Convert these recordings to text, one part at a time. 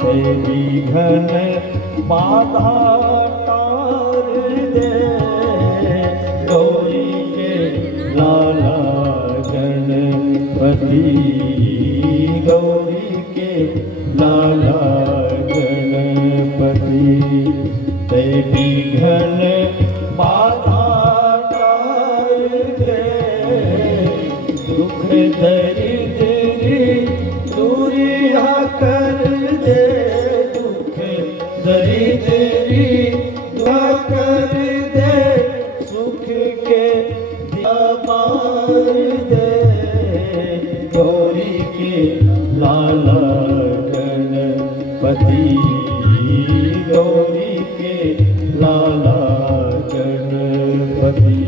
ते विघ्न बाधा तार दे, गौरी के लाला गणपति, गौरी के लाला गणपति। ते विघ्न बाधा तार दे, दुख दरिद्र दूरिया कर दे, दुख दरिद्र दूरिया कर दे, सुख के दिया पार दे, गौरी के लाला गणपति, गौरी के लाला गणपति।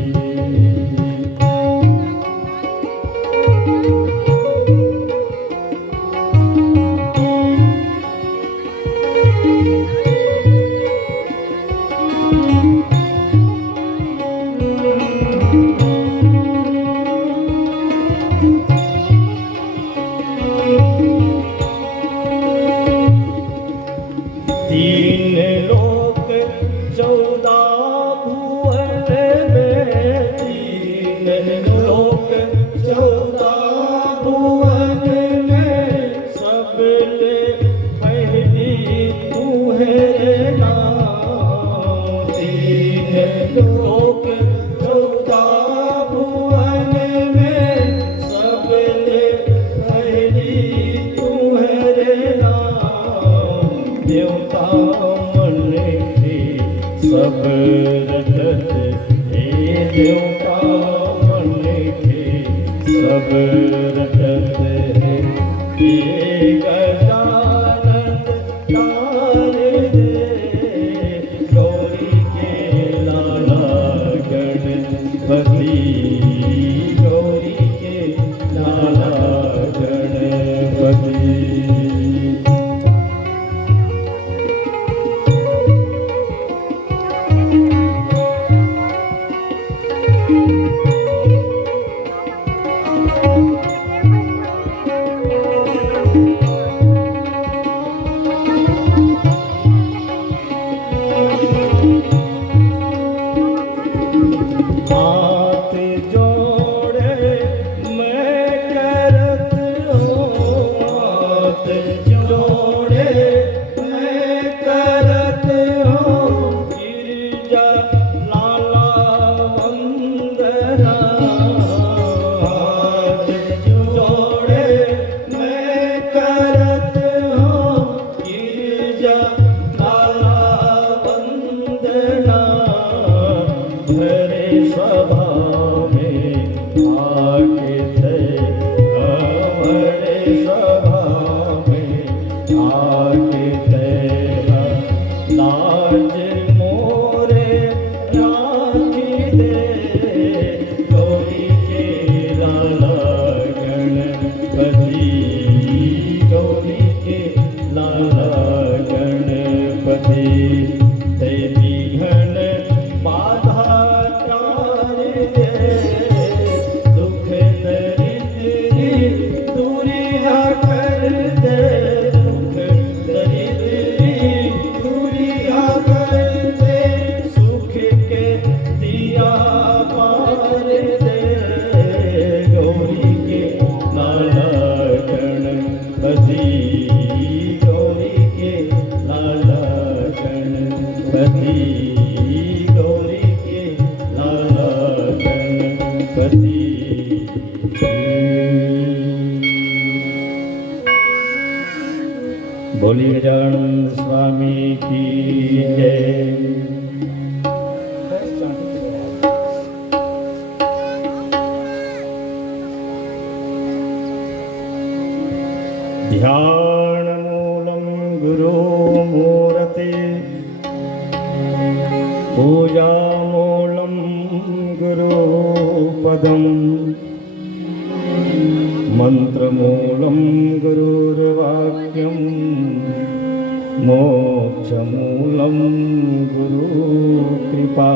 तीन लोक 14 भुवन में, तीन लोक 14 भुवन में, सबले पहली तू है नाम। तीन लोक 14 भुवन में, सबले पहली तू है नाम। देवता मन के सब रटत, हे देवता मन के सब रटत है, ये गजानन तार दे, गौरी के लाला गणपति, गौरी के लाला गणपति। हाथ जोड़े मैं करत हूँ, हाथ जोड़े मैं करत हूँ, गिरजा लाला वंदना। हाथ जोड़े मैं करत हूँ, गिरजा लाला वंदना। भरे सभा में आके थे, भरे सभा में आके तेरा लाज मोरे राखी दे, गौरी के लाला गणपति, गौरी के लाला गणपति। ते विघ्न बाधा तार दे, दुख दरिद्र दूरिया कर दे, दुख दरिद्र दूरिया कर दे, सुख के दिया पार दे, गौरी के लाला गणपति, गौरी के लाला गणपति, गौरी के लाला गणपति। बोलिए गजानन स्वामी की जय। ध्यान मूलम गुरु मूर्ति, पूजा मूलम गुरु पदम, मंत्र मूलम गुरुर्वाक्यम, मोक्ष मूलम गुरु कृपा।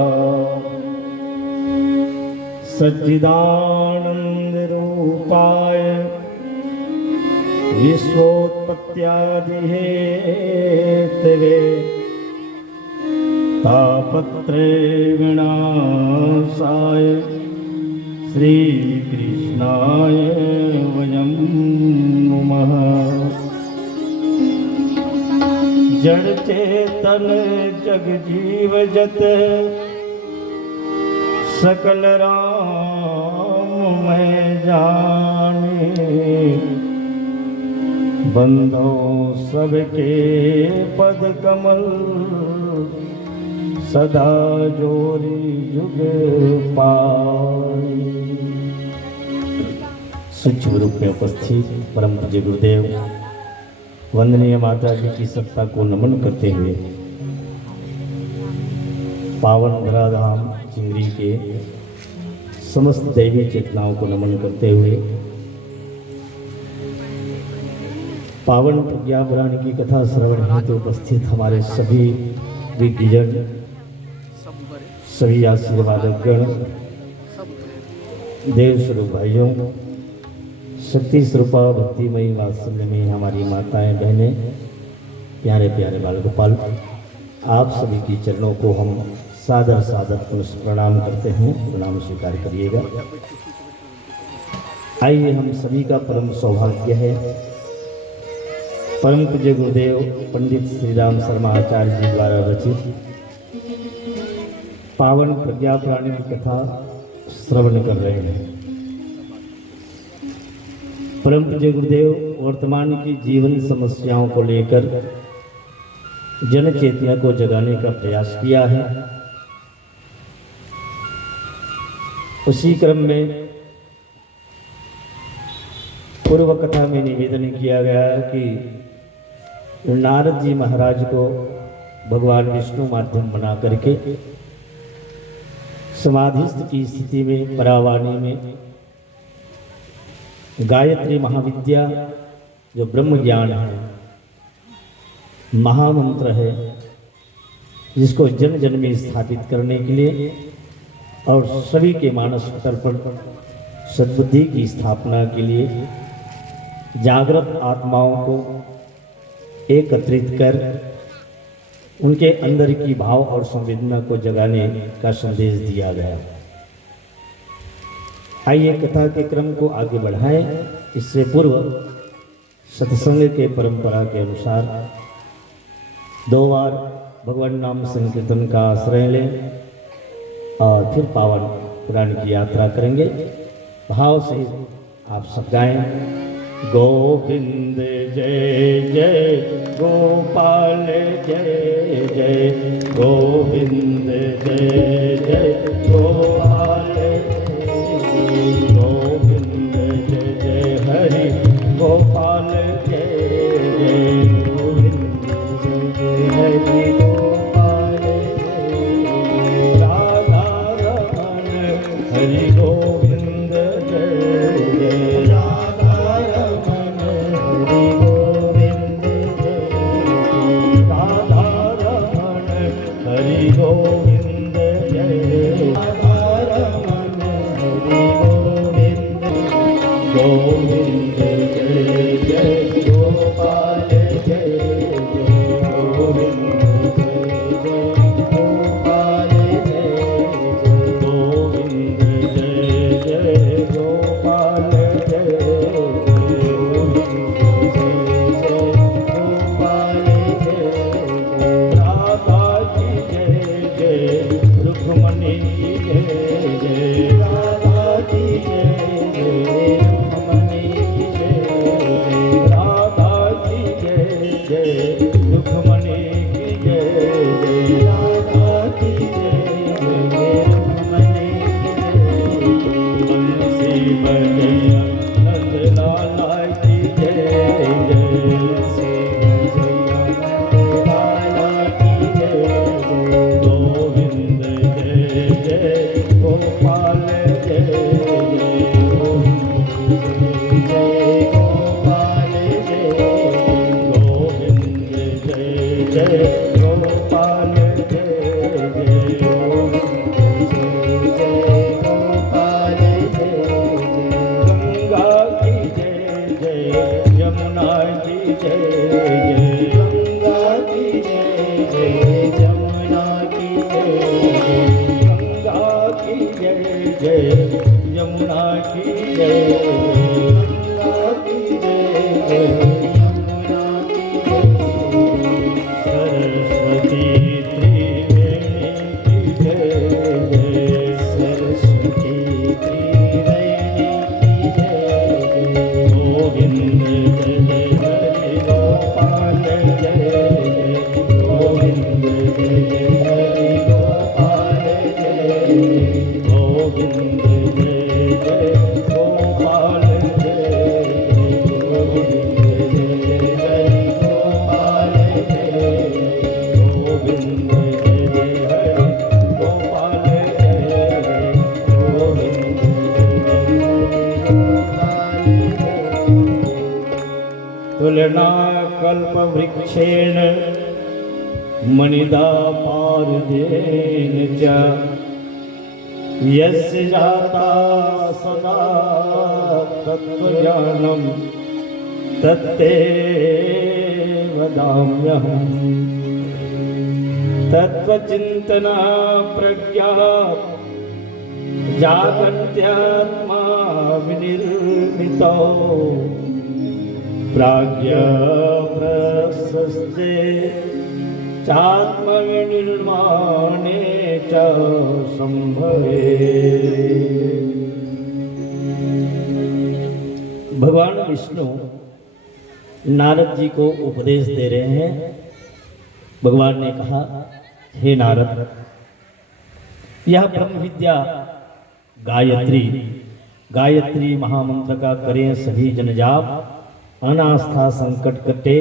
सच्चिदानंद रूपाय विश्वोत्पत्त्यादिहेतवे तापत्रे विनाशाय श्रीकृष्णाय वयं नुमः। जड़ चेतन जग जीव जत सकल राम मैं जाने। बंधो सबके पद कमल सदा जोरी जुग पाए। सूक्ष्म रूप में उपस्थित परम पूज्य गुरुदेव वंदनीय माता जी की सत्ता को नमन करते हुए पावन धराधाम चिंगरी के समस्त दैवी चेतनाओं को नमन करते हुए पावन प्रज्ञा पुराण की कथा श्रवण हेतु उपस्थित हमारे सभी दिग्गजन, सभी आशीर्वादक गण, देव स्वरूप भाइयों, शक्ति स्वरूपा भक्तिमयी वात्सल्य में हमारी माताएं बहनें, प्यारे प्यारे बाल गोपाल, आप सभी की चरणों को हम सादर सादर पुनः प्रणाम करते हैं। प्रणाम स्वीकार करिएगा। आइए, हम सभी का परम सौभाग्य है परम पूज्य गुरुदेव पंडित श्री राम शर्मा आचार्य जी द्वारा रचित पावन प्रज्ञा पुराण की कथा श्रवण कर रहे हैं। परम पूज्य गुरुदेव वर्तमान की जीवन समस्याओं को लेकर जन चेतना को जगाने का प्रयास किया है। उसी क्रम में पूर्व कथा में निवेदन किया गया है कि नारद जी महाराज को भगवान विष्णु माध्यम बना करके समाधिस्थ की स्थिति में परावाणी में गायत्री महाविद्या जो ब्रह्म ज्ञान है, महामंत्र है, जिसको जन जन में स्थापित करने के लिए और सभी के मानस पटल पर सद्बुद्धि की स्थापना के लिए जागृत आत्माओं को एकत्रित कर उनके अंदर की भाव और संवेदना को जगाने का संदेश दिया गया। आइए कथा के क्रम को आगे बढ़ाएं। इससे पूर्व सत्संग के परंपरा के अनुसार 2 बार भगवान नाम संकीर्तन का आश्रय लें और फिर पावन पुराण की यात्रा करेंगे। भाव से आप सब गाएं। गोविंद जय जय गोपाल जय जय गोविंद जय जय गोपाल गोविंद जय जय हरि गोपाल जय जय गोविंद जय जय हरि गोपाल जय राधा रमन हरि गोविंद जय जय राधा रमन हरि गोविंद जय राधा रमन हरि पाशेन मणिदा पारदेन च यस्य जाता सदा तत्त्वज्ञानं तत्ते वदाम्यहम्। तत्त्वचिन्तना प्रज्ञा जागन्त्यात्मा विनिर्मितो प्राज्ञा प्रशस्ते चात्मविनिर्माणे च संभवे। भगवान विष्णु नारद जी को उपदेश दे रहे हैं। भगवान ने कहा, हे नारद, यह ब्रह्म विद्या गायत्री महामंत्र का करें सभी जन जाप, अनास्था संकट कटे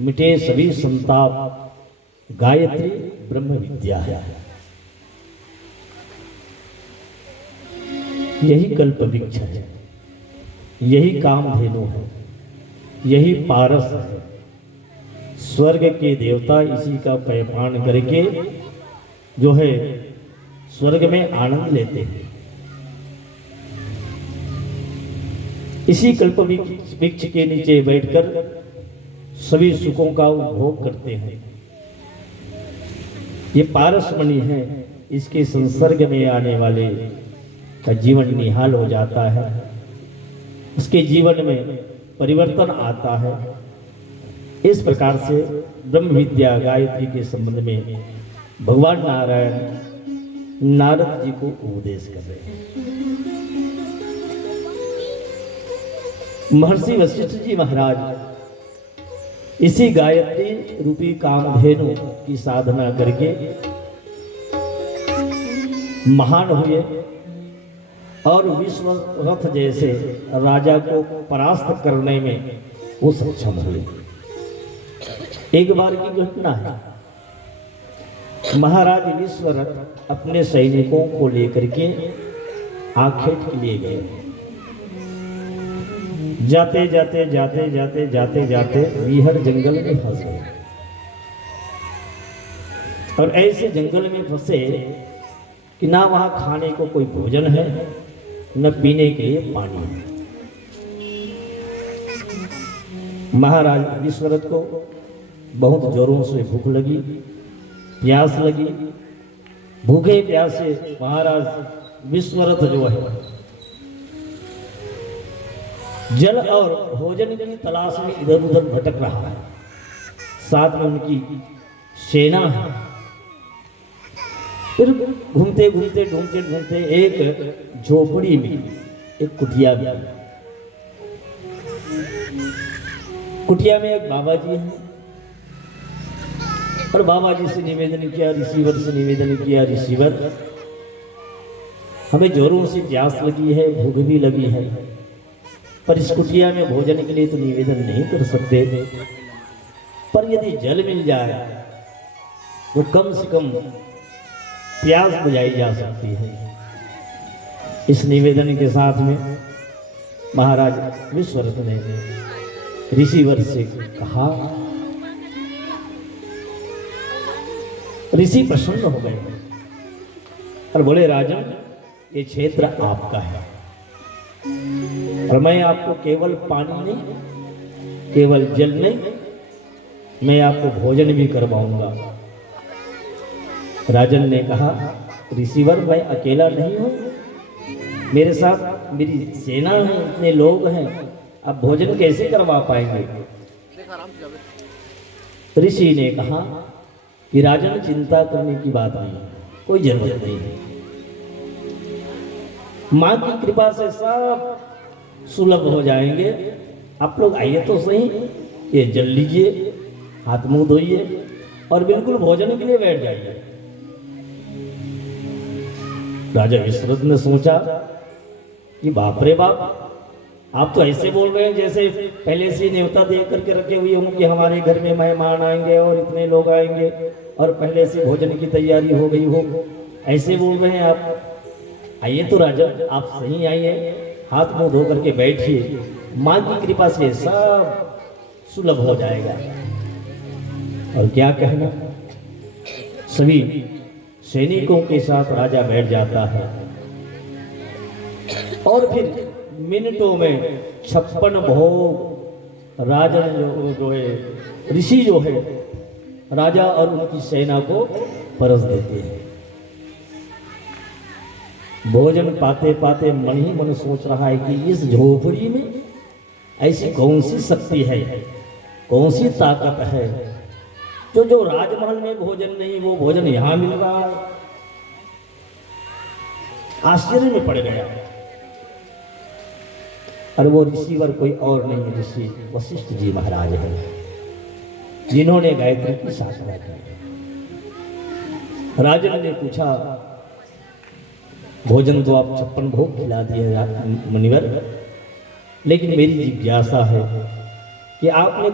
मिटे सभी संताप। गायत्री ब्रह्म विद्या है। यही कल्प वृक्ष है, यही कामधेनु है, यही पारस है। स्वर्ग के देवता इसी का पैपान करके जो है स्वर्ग में आनंद लेते हैं। इसी कल्प वृक्ष के नीचे बैठकर सभी सुखों का उपभोग करते हैं। ये पारस मणि है, इसके संसर्ग में आने वाले का जीवन निहाल हो जाता है, उसके जीवन में परिवर्तन आता है। इस प्रकार से ब्रह्म विद्या गायत्री के संबंध में भगवान नारायण नारद जी को उपदेश कर रहे हैं। महर्षि वशिष्ठ जी महाराज इसी गायत्री रूपी कामधेनु की साधना करके महान हुए और विश्वरथ जैसे राजा को परास्त करने में वो सक्षम हुए। एक बार की घटना है, महाराज विश्वरथ अपने सैनिकों को लेकर के आखेट के लिए गए। जाते जाते बीहड़ जंगल में फंस गए और ऐसे जंगल में फंसे कि ना वहां खाने को कोई भोजन है, न पीने के लिए पानी है। महाराज विश्वरथ को बहुत जोरों से भूख लगी, प्यास लगी। भूखे प्यासे महाराज विश्वरथ जो है जल और भोजन की तलाश में इधर उधर भटक रहा है। साथ में उनकी सेना है। फिर घूमते ढूंढते एक झोपड़ी में एक कुटिया भी। कुटिया में एक बाबा जी हैं और बाबा जी से निवेदन किया, ऋषिवर से निवेदन किया, ऋषिवर हमें जोरों से प्यास लगी है, भूख भी लगी है, पर इस कुटिया में भोजन के लिए तो निवेदन नहीं कर सकते, पर यदि जल मिल जाए तो कम से कम प्यास बुझाई जा सकती है। इस निवेदन के साथ में महाराज विश्वरथ ने ऋषिवर से कहा। ऋषि प्रसन्न हो गए और बोले, राजन, ये क्षेत्र आपका है और मैं आपको केवल पानी नहीं, केवल जल नहीं, मैं आपको भोजन भी करवाऊंगा। राजन ने कहा, ऋषिवर, मैं अकेला नहीं हूं, मेरे साथ मेरी सेना है, इतने लोग हैं, अब भोजन कैसे करवा पाएंगे? ऋषि ने कहा कि राजन, चिंता करने की बात नहीं, कोई जरूरत नहीं है। मां की कृपा से सब सुलभ हो जाएंगे। आप लोग आइए तो सही, ये जल लीजिए, हाथ मुंह धोइए और बिल्कुल भोजन के लिए बैठ जाइए। राजा विश्वरथ ने सोचा कि बाप रे बाप, आप तो ऐसे बोल रहे हैं जैसे पहले से न्योता दे करके रखे हुए हों कि हमारे घर में मेहमान आएंगे और इतने लोग आएंगे और पहले से भोजन की तैयारी हो गई हो, ऐसे बोल रहे हैं आप। आइए तो राजा, आप सही आइए, हाथ मुंह धो करके बैठिए, माँ की कृपा से सब सुलभ हो जाएगा। और क्या कहना, सभी सैनिकों के साथ राजा बैठ जाता है और फिर मिनटों में 56 भोग राजन जो है ऋषि जो है राजा और उनकी सेना को परस देते हैं। भोजन पाते पाते मन ही मन सोच रहा है कि इस झोपड़ी में ऐसी कौन सी शक्ति है, कौन सी ताकत है जो राजमहल में भोजन नहीं वो भोजन यहां मिल रहा है। आश्चर्य में पड़ गया। और वो ऋषिवर कोई और नहीं, ऋषि वशिष्ठ जी महाराज हैं, जिन्होंने गायत्री की साधना की। राजन ने पूछा, भोजन तो आप 56 भोग खिला दिए मुनिवर, लेकिन मेरी जिज्ञासा है कि आपने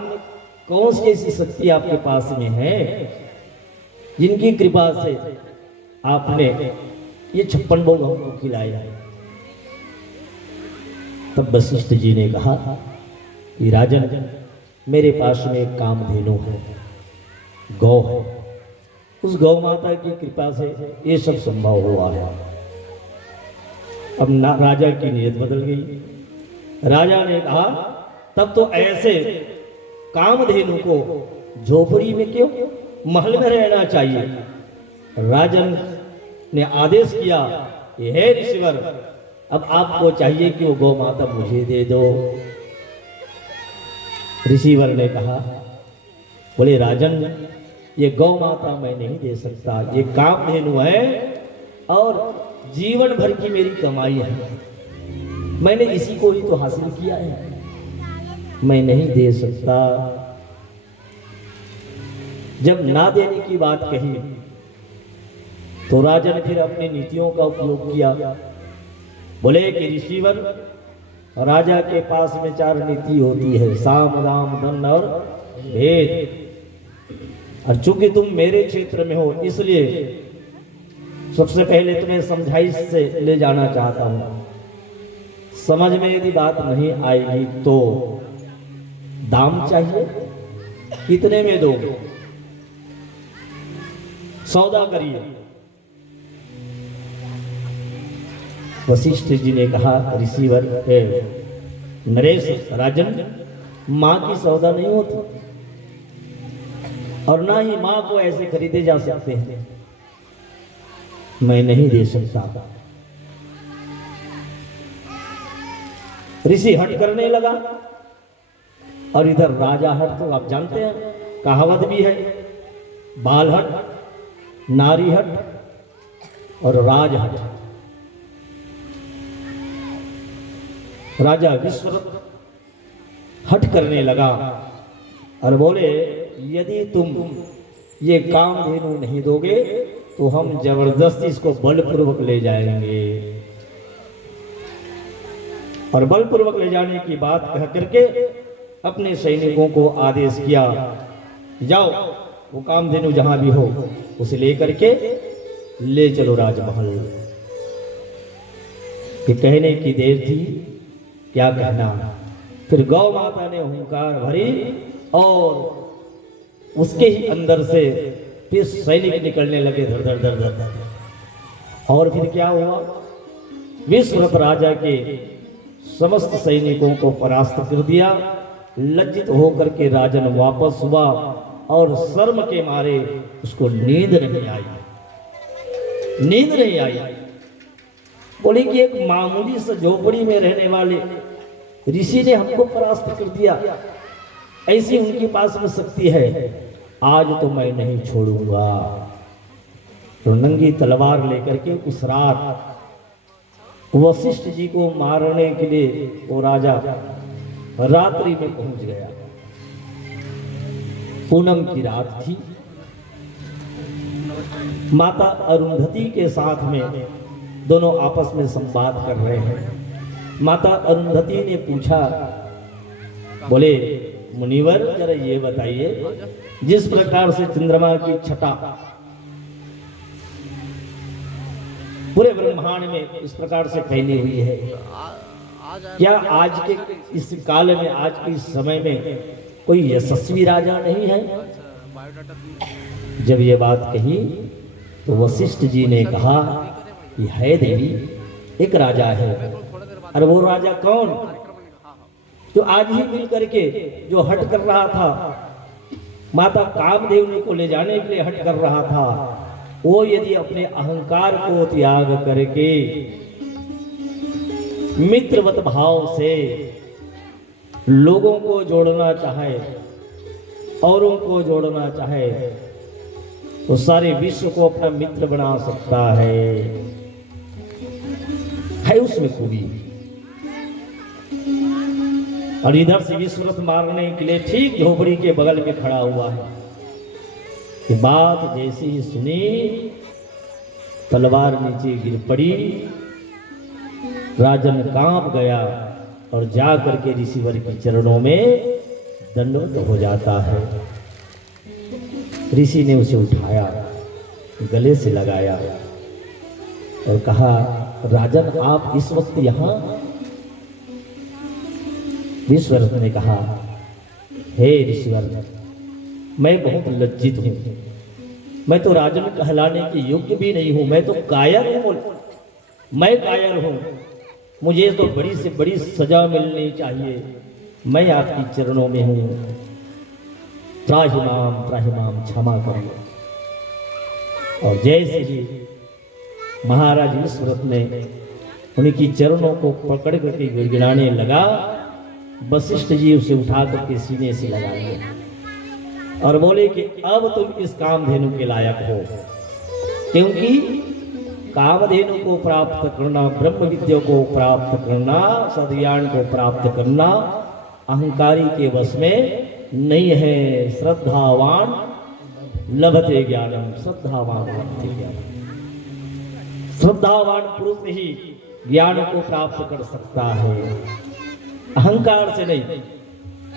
कौन सी ऐसी शक्ति आपके पास में है जिनकी कृपा से आपने ये 56 भोग हमको खिलाया। तब वशिष्ठ जी ने कहा कि राजन, मेरे पास में एक कामधेनु है, गौ है, उस गौ माता की कृपा से ये सब संभव हुआ है। अब राजा की नीयत बदल गई। राजा ने कहा, तब तो ऐसे कामधेनु को झोपड़ी में क्यों, महल में रहना चाहिए। राजन ने आदेश किया, हे ऋषिवर, अब आपको चाहिए कि वो गौ माता मुझे दे दो। ऋषिवर ने कहा, बोले राजन, ये गौ माता मैं नहीं दे सकता, ये कामधेनु है और जीवन भर की मेरी कमाई है, मैंने इसी को ही तो हासिल किया है, मैं नहीं दे सकता। जब ना देने की बात कही तो राजा ने फिर अपनी नीतियों का उपयोग किया। बोले कि ऋषिवर, राजा के पास में 4 नीति होती है, साम दाम दंड और भेद। और चूंकि तुम मेरे क्षेत्र में हो, इसलिए सबसे पहले तुम्हें समझाइश से ले जाना चाहता हूं। समझ में यदि बात नहीं आएगी तो दाम चाहिए, कितने में दोगे, सौदा करिए। वशिष्ठ जी ने कहा, ऋषिवर नरेश, राजन, मां की सौदा नहीं होती और ना ही मां को ऐसे खरीदे जा सकते हैं, मैं नहीं दे सकता। ऋषि हट करने लगा और इधर राजा हट, तो आप जानते हैं कहावत भी है, बाल हट, नारी हट और राज हट। राजा विश्वरथ हट करने लगा और बोले, यदि तुम ये कामधेनु नहीं दोगे तो हम जबरदस्ती इसको बलपूर्वक ले जाएंगे। और बलपूर्वक ले जाने की बात कह करके अपने सैनिकों को आदेश किया, जाओ वो कामधेनु जहां भी हो उसे लेकर के ले चलो राजमहल। ये कहने की देर थी, क्या कहना। फिर गौ माता ने हुंकार भरी और उसके ही अंदर से फिर सैनिक निकलने लगे, धर धर धर धर। और फिर क्या हुआ, विश्वरथ राजा के समस्त सैनिकों को परास्त कर दिया। लज्जित होकर के राजन वापस हुआ और शर्म के मारे उसको नींद नहीं आई, नींद नहीं आई। बोले कि एक मामूली सा झोपड़ी में रहने वाले ऋषि ने हमको परास्त कर दिया, ऐसी उनके पास में शक्ति है, आज तो मैं नहीं छोड़ूंगा। तो नंगी तलवार लेकर के उस रात वशिष्ठ जी को मारने के लिए वो राजा रात्रि में पहुंच गया। पूनम की रात थी। माता अरुंधति के साथ में दोनों आपस में संवाद कर रहे हैं। माता अरुंधति ने पूछा, बोले मुनिवर, जरा ये बताइए, जिस प्रकार से चंद्रमा की छटा पूरे ब्रह्मांड में इस प्रकार से फैली हुई है, क्या आज के इस काल में, आज के इस समय में कोई यशस्वी राजा नहीं है जब ये बात कही तो वशिष्ठ जी ने कहा कि है देवी, एक राजा है। और वो राजा कौन? जो आज ही मिल करके जो हट कर रहा था, माता कामदेवनी को ले जाने के लिए हट कर रहा था, वो यदि अपने अहंकार को त्याग करके मित्रवत भाव से लोगों को जोड़ना चाहे, औरों को जोड़ना चाहे, तो सारे विश्व को अपना मित्र बना सकता है उसमें खूबी। और इधर से विश्वरथ मारने के लिए ठीक झोपड़ी के बगल में खड़ा हुआ है कि बात जैसी ही सुनी, तलवार नीचे गिर पड़ी, राजन कांप गया और जा करके ऋषिवर के चरणों में दंडवत हो जाता है। ऋषि ने उसे उठाया, गले से लगाया और कहा, राजन आप इस वक्त यहां? विश्वरथ ने कहा, हे ऋषिवर, मैं बहुत लज्जित हूं, मैं तो राजन कहलाने के योग्य भी नहीं हूं, मैं तो कायर हूं, मैं कायर हूं, मुझे तो बड़ी से बड़ी सजा मिलनी चाहिए, मैं आपकी चरणों में हूं, त्राहिमाम क्षमा करिए। और जैसे ही महाराज विश्वरथ ने उनकी चरणों को पकड़ करके गिड़गिड़ाने लगा, वशिष्ठ जी उसे उठा करके सीने से लगा लिया और बोले कि अब तुम इस कामधेनु के लायक हो, क्योंकि कामधेनु को प्राप्त करना, ब्रह्म विद्या को प्राप्त करना, सद्ज्ञान को प्राप्त करना अहंकारी के वश में नहीं है। श्रद्धावान लभते ज्ञानम, श्रद्धावान लभते ज्ञानम। श्रद्धावान पुरुष ही ज्ञान को प्राप्त कर सकता है, अहंकार से नहीं।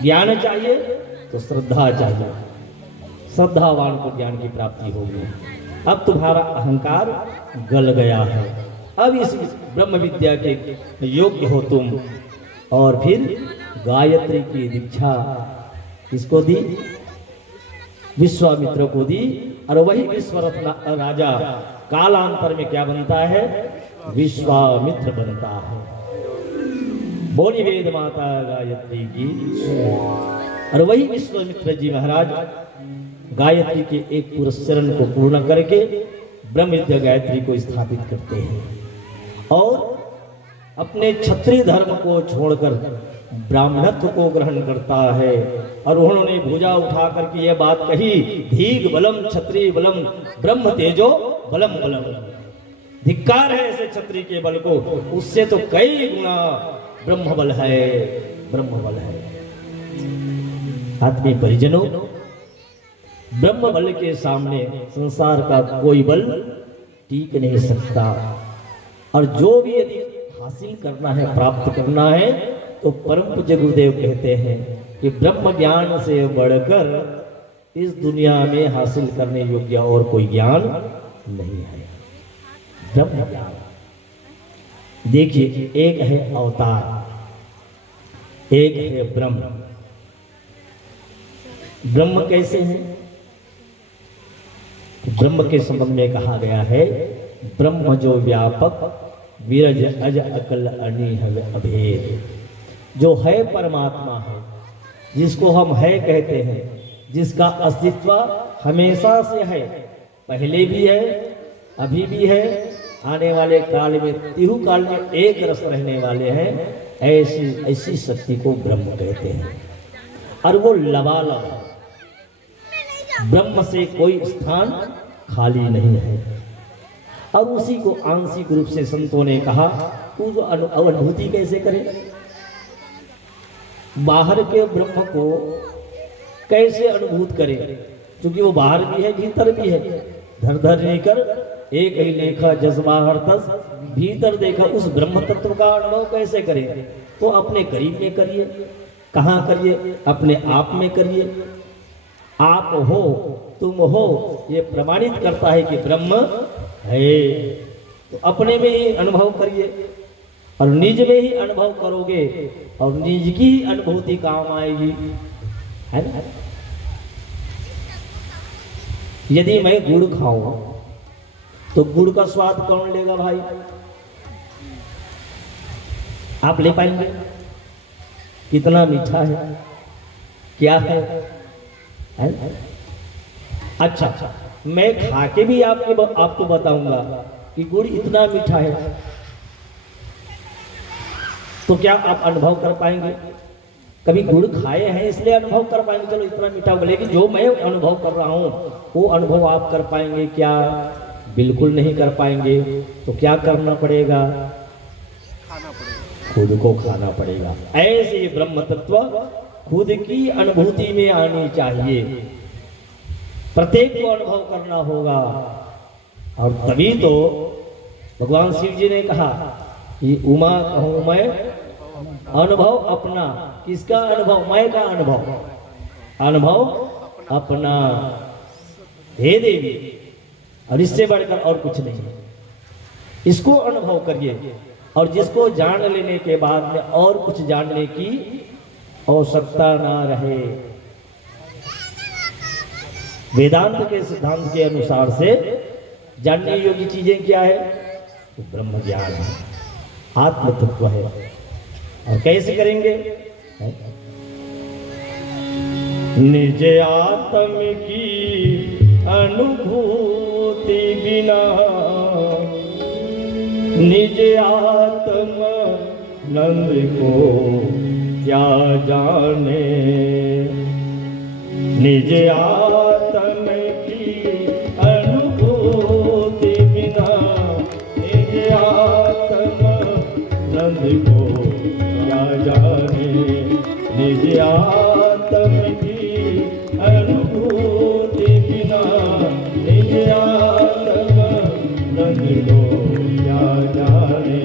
ज्ञान चाहिए तो श्रद्धा चाहिए, श्रद्धावान को ज्ञान की प्राप्ति होगी। अब तुम्हारा अहंकार गल गया है, अब इस ब्रह्म विद्या के योग्य हो तुम। और फिर गायत्री की दीक्षा किसको दी? विश्वामित्र को दी। और वही विश्वरथ राजा कालांतर में क्या बनता है? विश्वामित्र बनता है। बोली वेद माता गायत्री की। और वही विश्वामित्र जी महाराज गायत्री के एक पुरस्चरण को पूर्ण करके ब्रह्म विद्या गायत्री को स्थापित करते हैं और अपने क्षत्रिय धर्म को छोड़कर ब्राह्मणत्व को ग्रहण करता है। और उन्होंने भुजा उठा करके यह बात कही, धीग बलम क्षत्रिय बलम ब्रह्म तेजो बलम बलम। धिक्कार है ऐसे क्षत्रिय के बल को, उससे तो कई गुना ब्रह्म बल है, ब्रह्म बल है। आत्मीय परिजनों, ब्रह्म बल के सामने संसार का कोई बल टिक नहीं सकता। और जो भी यदि हासिल करना है, प्राप्त करना है, तो परम पूज्य गुरुदेव कहते हैं कि ब्रह्म ज्ञान से बढ़कर इस दुनिया में हासिल करने योग्य और कोई ज्ञान नहीं है। ब्रह्म ज्ञान देखिए, एक है अवतार, एक है ब्रह्म। ब्रह्म कैसे है? ब्रह्म के संबंध में कहा गया है, ब्रह्म जो व्यापक विरज अज अकल अनीह अभेद। जो है परमात्मा है, जिसको हम है कहते हैं, जिसका अस्तित्व हमेशा से है, पहले भी है, अभी भी है, आने वाले काल में, तिहु काल में एक रस रहने वाले हैं, ऐसी शक्ति को ब्रह्म कहते हैं। और वो लबालब है, ब्रह्म से कोई स्थान खाली नहीं है। और उसी को आंशिक रूप से संतों ने कहा, तू जो अनुभूति कैसे करे? बाहर के ब्रह्म को कैसे अनुभूत करे? क्योंकि वो बाहर भी है, भीतर भी है। धर धर लेकर एक ही लेखा जज्बाहर तस, भीतर देखा। उस ब्रह्म तत्व का अनुभव कैसे करे? तो अपने करीब में करिए। कहाँ करिए? अपने आप में करिए। आप हो, तुम हो, ये प्रमाणित करता है कि ब्रह्म है। तो अपने में ही अनुभव करिए और निज में ही अनुभव करोगे और निज की अनुभूति काम आएगी, है ना? यदि मैं गुड़ खाऊं तो गुड़ का स्वाद कौन लेगा भाई? आप ले पाएंगे? कितना मीठा है, क्या है? अच्छा, मैं खा के भी आपको बताऊंगा कि गुड़ इतना मीठा है, तो क्या आप अनुभव कर पाएंगे? कभी गुड़ खाए हैं इसलिए अनुभव कर पाएंगे, चलो इतना मीठा होगा, लेकिन जो मैं अनुभव कर रहा हूं वो अनुभव आप कर पाएंगे क्या? बिल्कुल नहीं कर पाएंगे। तो क्या करना पड़ेगा? खुद को खाना पड़ेगा। ऐसे ब्रह्म तत्व खुद की अनुभूति में आनी चाहिए, प्रत्येक को अनुभव करना होगा। और तभी तो भगवान शिव जी ने कहा कि उमा कहूं मैं अनुभव अपना। किसका अनुभव? मैं का अनुभव, अनुभव अपना। हे देवी, और इससे बढ़कर और कुछ नहीं है, इसको अनुभव करिए। और जिसको जान लेने के बाद में और कुछ जानने की आवश्यकता ना रहे। वेदांत के सिद्धांत के अनुसार से जानने योग्य चीजें क्या है? तो ब्रह्म ज्ञान है, आत्म तत्व है। और कैसे करेंगे? निज आत्म की अनुभूति बिना निज आत्म नंद को क्या जाने। निज आत्म की अनुभूति बिना निज आत्म नंद को क्या जाने। निज आत्म की अनुभूति बिना निज आत्म नंद को क्या जाने।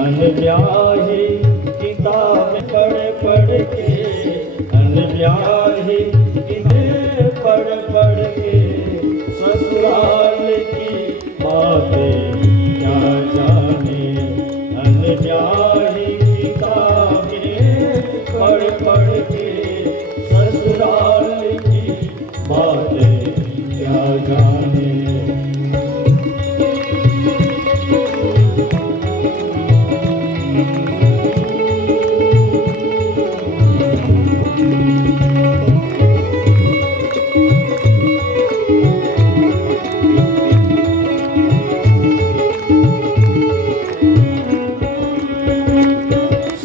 अनव्याही किताब पढ़ के, अनव्याही किताब पढ़ के ससुराल की बातें क्या जाने। अनव्याही किताबें पढ़ के ससुराल की बातें क्या जाने।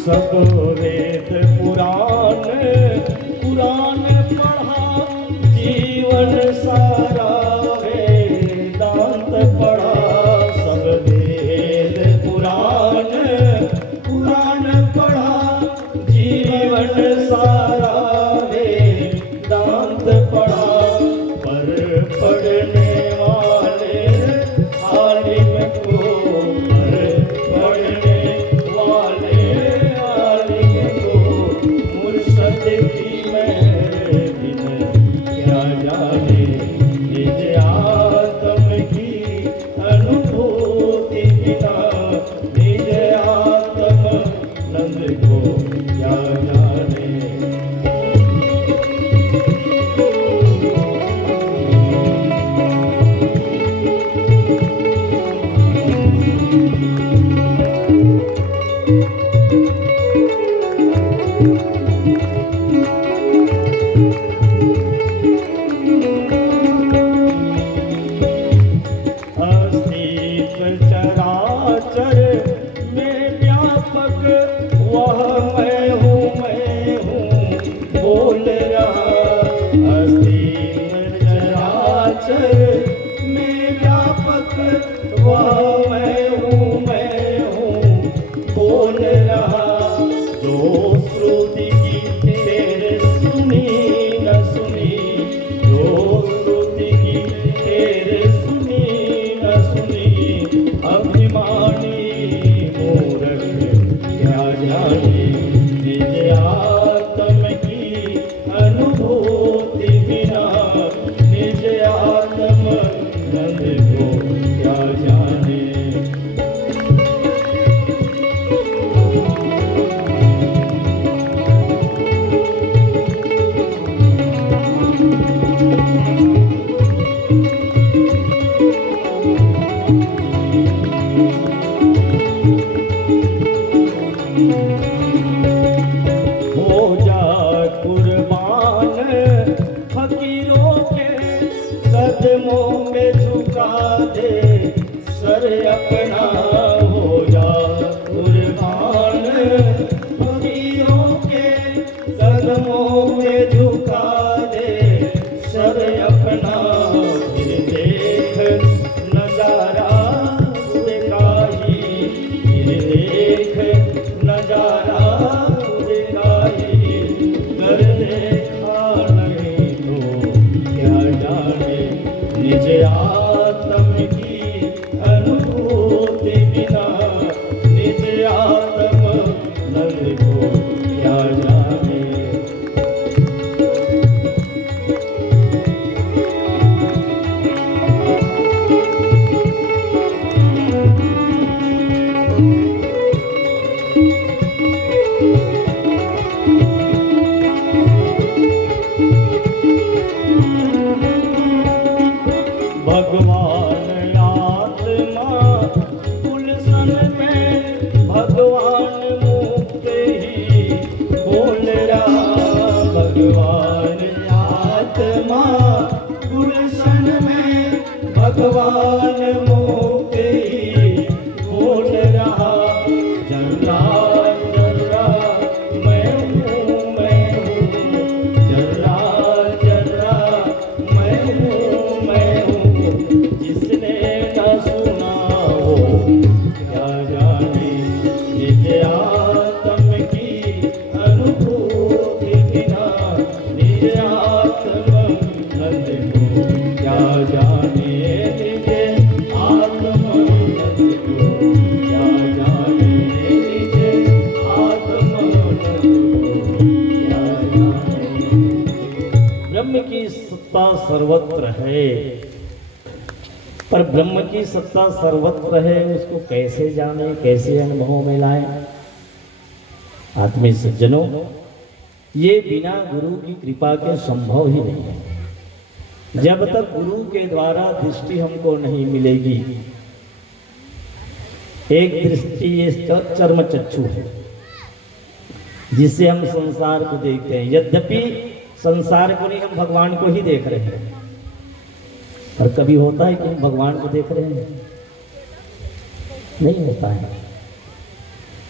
सब वेद पुराण पुराण पढ़ा, जीवन सारा वेदांत पढ़ा। सब वेद पुराण पुराण पढ़ा, जीवन सारा वेदांत पढ़ा। पर पढ़ने वाले आलिम को, पर पढ़ने वाले मुर्शद की मेरे बिन क्या जाने। निज आत्म की अनुभूति बिना निज आत्म नंद को क्या जाने। चराचर में व्यापक वह मैं हूँ बोल रहा। अस्तित्व चराचर में व्यापक वह मैं हूँ बोल रहा। जो श्रुति की तेरे सुनी न सुनी, जो श्रुति की तेरे सुनी न सुनी। अभिमानी मूर्ख क्या जाने। निज आत्म की अनुभूति बिना निज आत्म नंद को क्या जाने। कदमों में झुका दे सर अपना, हो जा कुर्बान फकीरों के कदमों में झुका दे सर अपना। फिर देख नजारा दिखाई, फिर देख नजारा दिखाई, कर देखा नहीं तो क्या जाने निज आत्म की अनुभूति बिना, निज आत्म नंद को क्या जाने। भगवान आत्मा गुलशन में, भगवान मुक्त ही बोल रहा। भगवान आत्मा गुलशन में, भगवान मुक्त ही बोल रहा। जर्रा जर्रा मैं हूँ, मैं हूँ, जर्रा जर्रा मैं हूँ, मैं हूँ। जिसने न सुना हो क्या जाने निज आत्म की अनुभूति बिना, निज आत्म नंद को क्या जाने, निज आत्म नंद को क्या जाने, निज आत्म नंद को क्या जाने। ब्रह्म की सत्ता सर्वत्र है, पर ब्रह्म की सत्ता सर्वत्र है, उसको कैसे जाने, कैसे अनुभव में लाए। आत्मी सज्जनों, ये बिना गुरु की कृपा के संभव ही नहीं है। जब तक गुरु के द्वारा दृष्टि हमको नहीं मिलेगी, एक दृष्टि ये चर्म चक्षु है जिससे हम संसार को देखते हैं। यद्यपि संसार को नहीं, हम भगवान को ही देख रहे हैं। और कभी होता है कि हम भगवान को देख रहे हैं? नहीं होता है।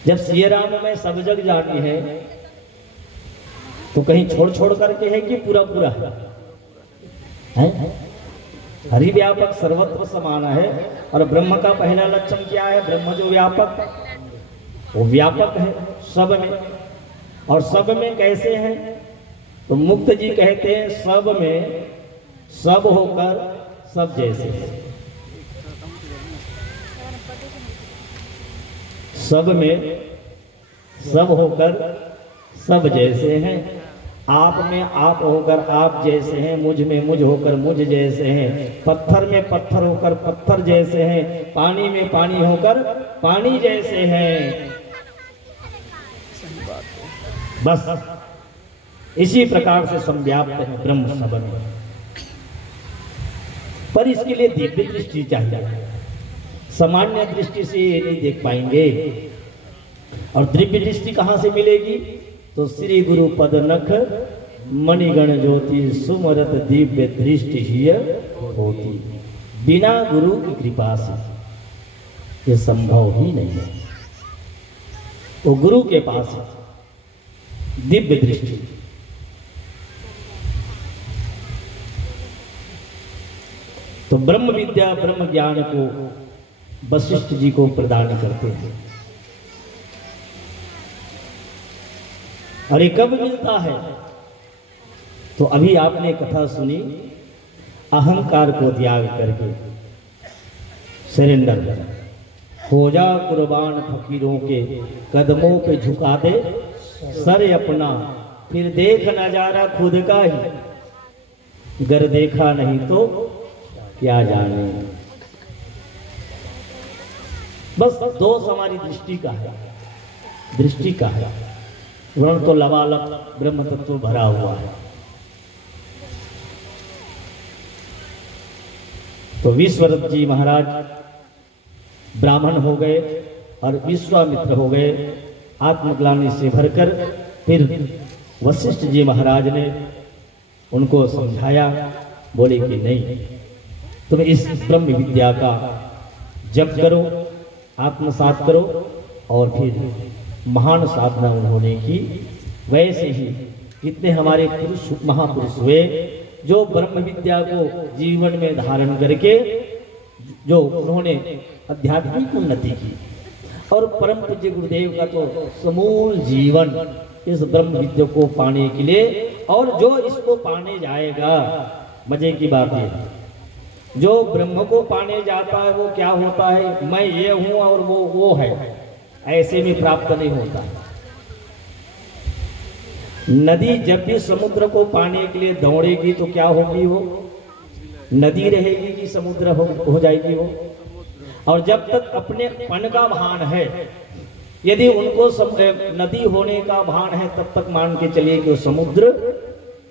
जब सिया राम में सब जग जानी है तो कहीं छोड़ छोड़ करके है कि पूरा पूरा है? हरि व्यापक सर्वत्र समान है। और ब्रह्म का पहला लक्षण क्या है? ब्रह्म जो व्यापक, वो व्यापक है सब में। और सब में कैसे है? तो मुक्त जी कहते हैं सब में सब होकर सब जैसे है। सब में सब होकर सब जैसे हैं। आप में आप होकर आप जैसे हैं, मुझ में मुझ होकर मुझ जैसे हैं, पत्थर में पत्थर होकर पत्थर जैसे हैं, पानी में पानी होकर पानी जैसे हैं। बस इसी प्रकार से संव्याप्त है ब्रह्म सब में। पर इसके लिए दिव्य दृष्टि चाहिए। सामान्य दृष्टि से ये नहीं देख पाएंगे। और दिव्य दृष्टि कहाँ से मिलेगी? तो श्री गुरु पद नख मणिगण ज्योति सुमरत दिव्य दृष्टि ही होती। बिना गुरु की कृपा से ये संभव ही नहीं है। वो गुरु के पास है दिव्य दृष्टि। तो ब्रह्म विद्या ब्रह्म ज्ञान को वशिष्ठ जी को प्रदान करते हैं। और ये कब मिलता है? तो अभी आपने कथा सुनी, अहंकार को त्याग करके सरेंडर हो जा कुर्बान फकीरों के कदमों पे झुका दे सर अपना, फिर देख नजारा खुद का ही, गर देखा नहीं तो क्या जाने। बस दोष हमारी दृष्टि का है, दृष्टि का है। वर्ण तो लबालब ब्रह्म तत्व भरा हुआ है। तो विश्वदत्त जी महाराज ब्राह्मण हो गए और विश्वामित्र हो गए आत्मग्लानि से भरकर। फिर वशिष्ठ जी महाराज ने उनको समझाया, बोले कि नहीं, तुम इस ब्रह्म विद्या का जप करो, आत्मसात करो और फिर महान साधना उन्होंने की। वैसे ही कितने हमारे पुरुष महापुरुष हुए जो ब्रह्म विद्या को जीवन में धारण करके जो उन्होंने आध्यात्मिक उन्नति की। और परम पूज्य गुरुदेव का तो समूल जीवन इस ब्रह्म विद्या को पाने के लिए, और जो इसको पाने जाएगा, मजे की बात है, जो ब्रह्म को पाने जाता है वो क्या होता है, मैं ये हूं और वो है, ऐसे में प्राप्त नहीं होता। नदी जब भी समुद्र को पाने के लिए दौड़ेगी तो क्या होगी, वो नदी रहेगी कि समुद्र हो जाएगी वो। और जब तक अपने पन का भान है, यदि उनको नदी होने का भान है, तब तक मान के चलिए कि वो समुद्र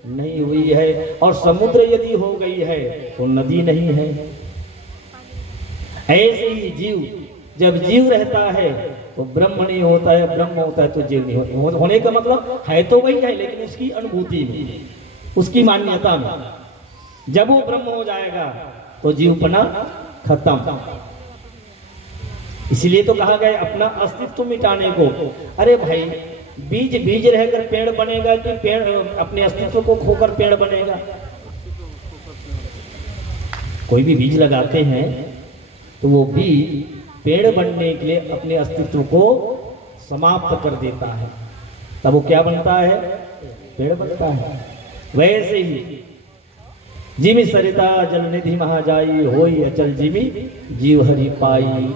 नहीं हुई है। और समुद्र यदि हो गई है तो नदी नहीं है। ऐसे ही जीव, जब जीव रहता है तो ब्रह्म नहीं होता है, ब्रह्म होता है तो जीव नहीं होता। होने का मतलब है तो वही है, लेकिन उसकी अनुभूति में, उसकी मान्यता में। जब वो ब्रह्म हो जाएगा तो जीवपना खत्म। इसलिए तो कहा गया अपना अस्तित्व मिटाने को। अरे भाई, बीज बीज रहकर पेड़ बनेगा कि पेड़ अपने अस्तित्व को खोकर पेड़ बनेगा? कोई भी बीज लगाते हैं तो वो बीज पेड़ बनने के लिए अपने अस्तित्व को समाप्त कर देता है, तब वो क्या बनता है, पेड़ बनता है। वैसे ही जिमि सरिता जल निधि महाजाई, होई अचल जिमि जीव हरि पाई।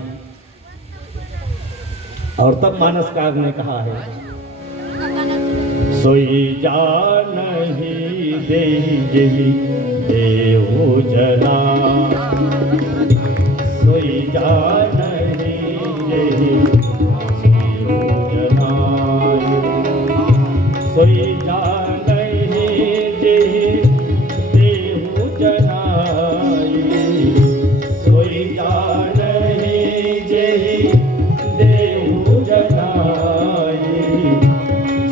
और तब मानस काग ने कहा है, सोई जानहि देहि देहु जना, सोई जानहि देहि देहु जना, सोई जानहि देहि देहु जना, सोई जानहि देहि देहु जना,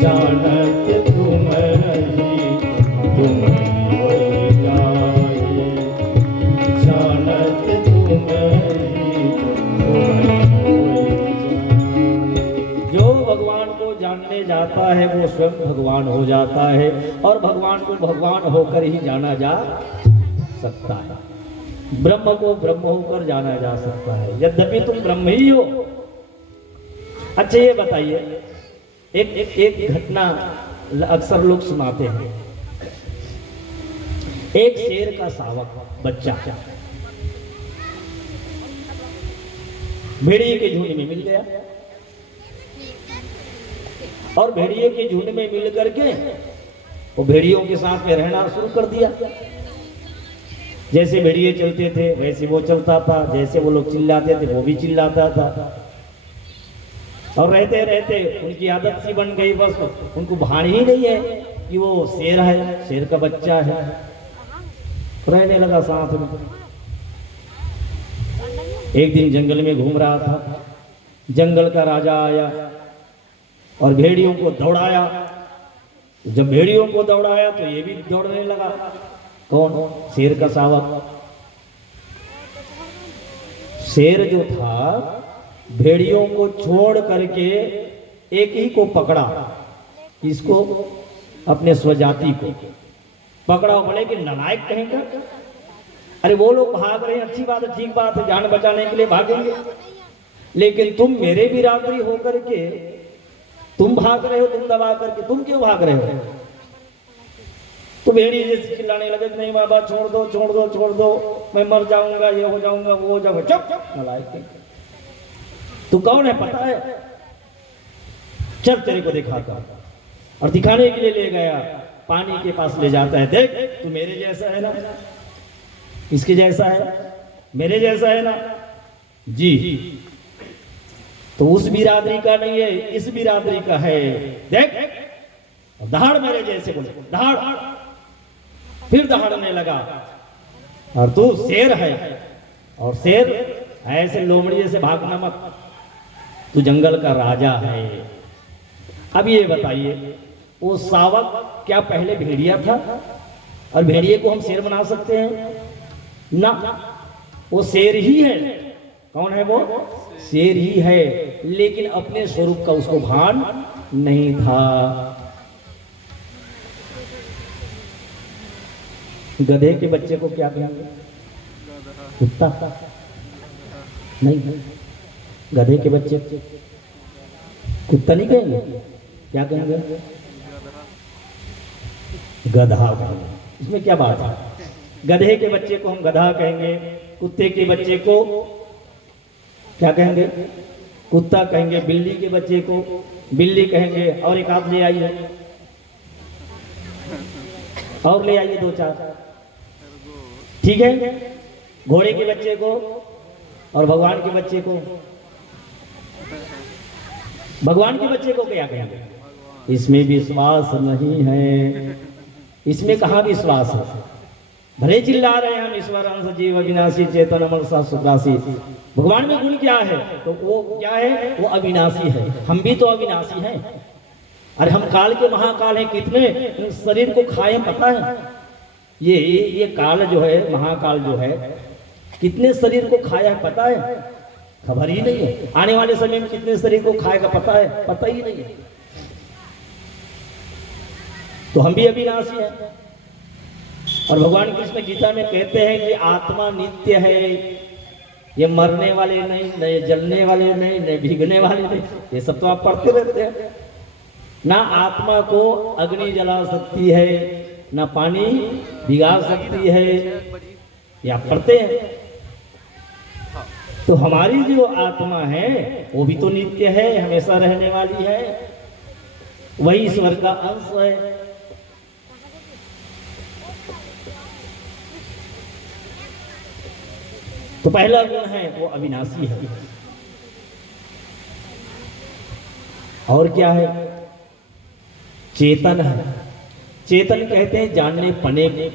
जानत तुम ही तुम होई जाए, जानत तुम ही तुम होई जाए। जो भगवान को जानने जाता है वो स्वयं भगवान हो जाता है, और भगवान को भगवान होकर ही जाना जा सकता है, ब्रह्म को ब्रह्म होकर जाना जा सकता है, यद्यपि तुम ब्रह्म ही हो। अच्छा ये बताइए, एक घटना अक्सर लोग सुनाते हैं। एक शेर का शावक बच्चा भेड़िए के झुंड में मिल गया, और भेड़िए के झुंड में मिल करके वो भेड़ियों के साथ में रहना शुरू कर दिया। जैसे भेड़िए चलते थे वैसे वो चलता था, जैसे वो लोग चिल्लाते थे वो भी चिल्लाता था। और रहते रहते उनकी आदत सी बन गई, बस उनको भान ही नहीं है कि वो शेर है, शेर का बच्चा है, रहने लगा साथ में। एक दिन जंगल में घूम रहा था, जंगल का राजा आया और भेड़ियों को दौड़ाया। जब भेड़ियों को दौड़ाया तो ये भी दौड़ने लगा। कौन? शेर का शावक। शेर जो था भेड़ियों को छोड़ करके एक ही को पकड़ा, इसको अपने स्वजाति को पकड़ा। बोले कि नालायक कहेंगे, अरे वो लोग भाग रहे हैं, अच्छी बात है, ठीक बात है, जान बचाने के लिए भागेंगे, लेकिन तुम मेरे बिरादरी होकर के तुम भाग रहे हो, तुम दबा करके तुम क्यों भाग रहे हो? तो भेड़िए जैसे चिल्लाने लगे, नहीं बाबा छोड़ दो छोड़ दो छोड़ दो, मैं मर जाऊंगा, ये हो जाऊंगा, वो हो जाऊंगा। चुप चुप, नालायक तू कौन है पता है? चल तेरे को दिखाता हूं। और दिखाने के लिए ले गया, पानी के पास ले जाता है। देख तू मेरे जैसा है ना? किसके जैसा है? मेरे जैसा है ना? जी। तो उस बिरादरी का नहीं है, इस बिरादरी का है। देख दहाड़ मेरे जैसे, बोले दहाड़। फिर दहाड़ने लगा। और तू शेर है, और शेर ऐसे लोमड़ी से भागना मत, तू जंगल का राजा है। अब ये बताइए, वो शावक क्या पहले भेड़िया था? और भेड़िए को हम शेर बना सकते हैं? ना, वो शेर ही है। कौन है वो? शेर ही है, लेकिन अपने स्वरूप का उसको भान नहीं था। गधे के बच्चे को क्या कहेंगे? कुत्ता? नहीं, गधे के बच्चे कुत्ता नहीं कहेंगे, क्या कहेंगे? गधा कहेंगे। इसमें क्या बात है? गधे के बच्चे को हम गधा कहेंगे, कुत्ते के बच्चे को क्या कहेंगे? कुत्ता कहेंगे, बिल्ली के बच्चे को बिल्ली कहेंगे। और एक आप ले आइए, और ले आइए दो चार, ठीक है। घोड़े के बच्चे को और भगवान के बच्चे को, भगवान के बच्चे को क्या कहेंगे? इसमें विश्वास नहीं है, इसमें कहाँ विश्वास है? भले चिल्ला रहे हैं हम ईश्वर अंश जीव अविनाशी चेतन अमर सा सुग्रासी, भगवान में गुण क्या है? तो वो क्या है? वो अविनाशी है। हम भी तो अविनाशी हैं। अरे हम काल के महाकाल हैं, कितने शरीर को खाए पता है? ये काल जो है, महाकाल जो है, कितने शरीर को खाया है पता है? खबर ही नहीं है। आने वाले समय में कितने शरीर को खाएगा पता है? पता ही नहीं है। तो हम भी अविनाशी हैं। और भगवान कृष्ण गीता में कहते हैं कि आत्मा नित्य है, ये मरने वाले नहीं, न जलने वाले नहीं, न भीगने वाले नहीं। ये सब तो आप पढ़ते रहते हैं ना। आत्मा को अग्नि जला सकती है, ना पानी भिगा सकती है, ये आप पढ़ते हैं। तो हमारी जो आत्मा है वो भी तो नित्य है, हमेशा रहने वाली है, वही ईश्वर का अंश है। तो पहला गुण है वो अविनाशी है। और क्या है? चेतन है। चेतन कहते हैं जानने पने को,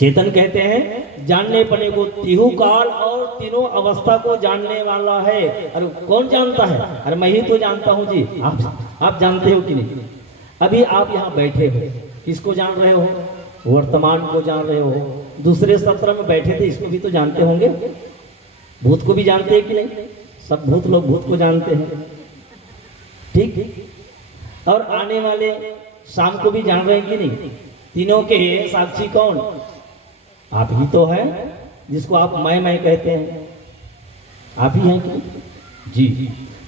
चेतन कहते हैं जानने पने को, तिहु काल और तीनों अवस्था को जानने वाला है। अरे कौन जानता है? अरे मैं ही तो जानता हूं जी। आप जानते हो कि नहीं? अभी आप यहाँ बैठे हो, किसको जान रहे हो? वर्तमान को जान रहे हो। दूसरे सत्र में बैठे थे, इसको भी तो जानते होंगे। भूत को भी जानते हैं कि नहीं? सब भूत लोग भूत को जानते हैं, ठीक। और आने वाले शाम को भी जान रहे हैं कि नहीं? तीनों के साक्षी कौन? आप ही तो हैं, जिसको आप मैं कहते हैं, आप ही हैं कि? जी।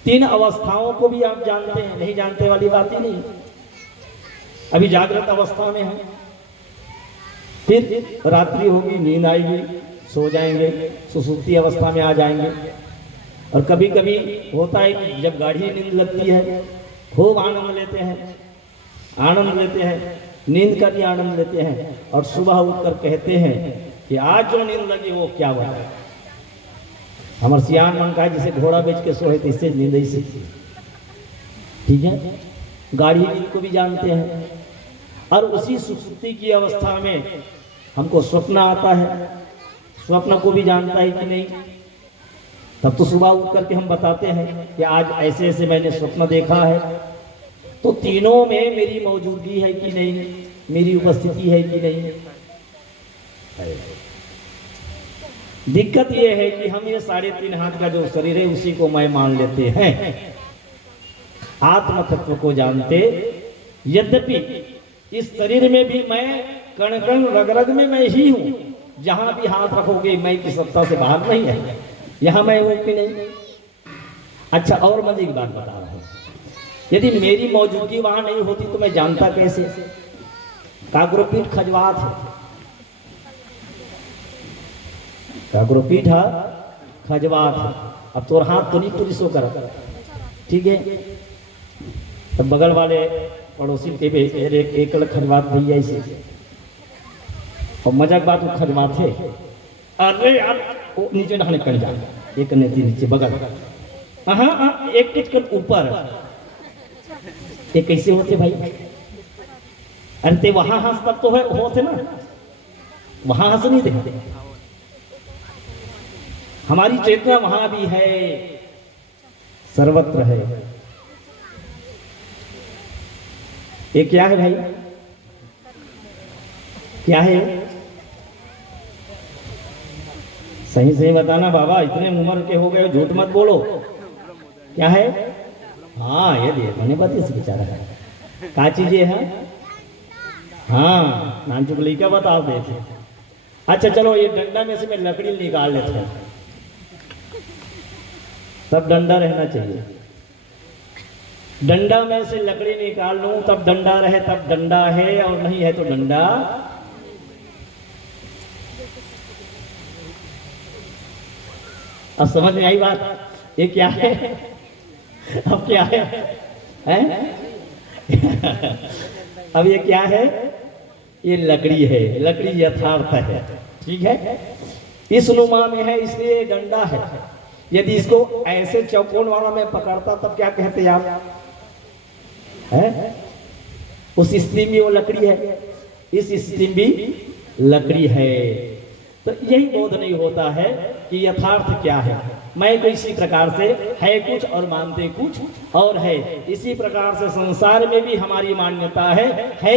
तीन अवस्थाओं को भी आप जानते हैं, नहीं जानते वाली बात ही नहीं। अभी जागृत अवस्था में है, फिर रात्रि होगी, नींद आएगी, सो जाएंगे, सुसुप्ति अवस्था में आ जाएंगे। और कभी कभी होता है कि जब गाढ़ी नींद लगती है, खूब आनंद लेते हैं, आनंद लेते हैं, नींद का भी आनंद लेते हैं, और सुबह उठकर कहते हैं कि आज जो नींद लगी वो क्या हुआ? हमारे सियान मन का है, जिसे घोड़ा बेच के सोए थे, इससे नींद ही से, ठीक है। गाढ़ी नींद को भी जानते हैं। और उसी सुसुप्ति की अवस्था में हमको स्वप्न आता है, स्वप्न को भी जानता है कि नहीं? तब तो सुबह उठ करके हम बताते हैं कि आज ऐसे ऐसे मैंने स्वप्न देखा है। तो तीनों में मेरी मौजूदगी है कि नहीं, मेरी उपस्थिति है कि नहीं? दिक्कत यह है कि हम ये 3.5 हाथ का जो शरीर है उसी को मैं मान लेते हैं, आत्म तत्व को जानते। यद्यपि इस शरीर में भी मैं कण कण रग रग में मैं ही हूं, जहां भी हाथ रखोगे मैं की सत्ता से बाहर नहीं है, यहां मैं हूं कि नहीं? अच्छा, और मजे की बात बता रहा हूं, यदि मेरी मौजूदगी वहां नहीं होती तो मैं जानता कैसे? काग्रोपीठ खजवात है, काग्रोपीठ खजवात है। अब तो हाथ तो नहीं पुलिस होकर, ठीक है। तब बगल वाले पड़ोसी के भी एक खजवात भैया इसे, और मजाक बात वो खजवात है। अरे यार वो नीचे ढाने कर जा, एक नीचे बगल, हाँ एक टिकट ऊपर, ये कैसे होते भाई? अरे ते वहां हंस तक तो है होते ना, वहां हंस नहीं देखते। हमारी चेतना वहां भी है, सर्वत्र है। ये क्या है भाई? क्या है? सही सही बताना बाबा, इतने उम्र के हो गए, झूठ मत बोलो। क्या है? हाँ ये देखो नहीं बता इस बेचारा है का चीज है। हाँ नान चुकली का बता देते। अच्छा चलो ये डंडा में से मैं लकड़ी निकाल लेता हूँ, तब डंडा रहना चाहिए। डंडा में से लकड़ी निकाल लूं तब डंडा रहे, तब डंडा है, और नहीं है तो डंडा। अब समझ में आई बात? ये क्या है? अब क्या है, अब ये क्या है? ये लकड़ी है, लकड़ी यथार्थ है, ठीक है, इस नुमा में है इसलिए डंडा है। यदि इसको ऐसे चौकोन वाला में पकड़ता तब क्या कहते आप? है? उस स्थिति में वो लकड़ी है, इस स्थिति में भी लकड़ी है। तो यही बोध नहीं होता है कि यथार्थ क्या है। मैं तो इसी प्रकार से है कुछ और मानते कुछ और है। इसी प्रकार से संसार में भी हमारी मान्यता है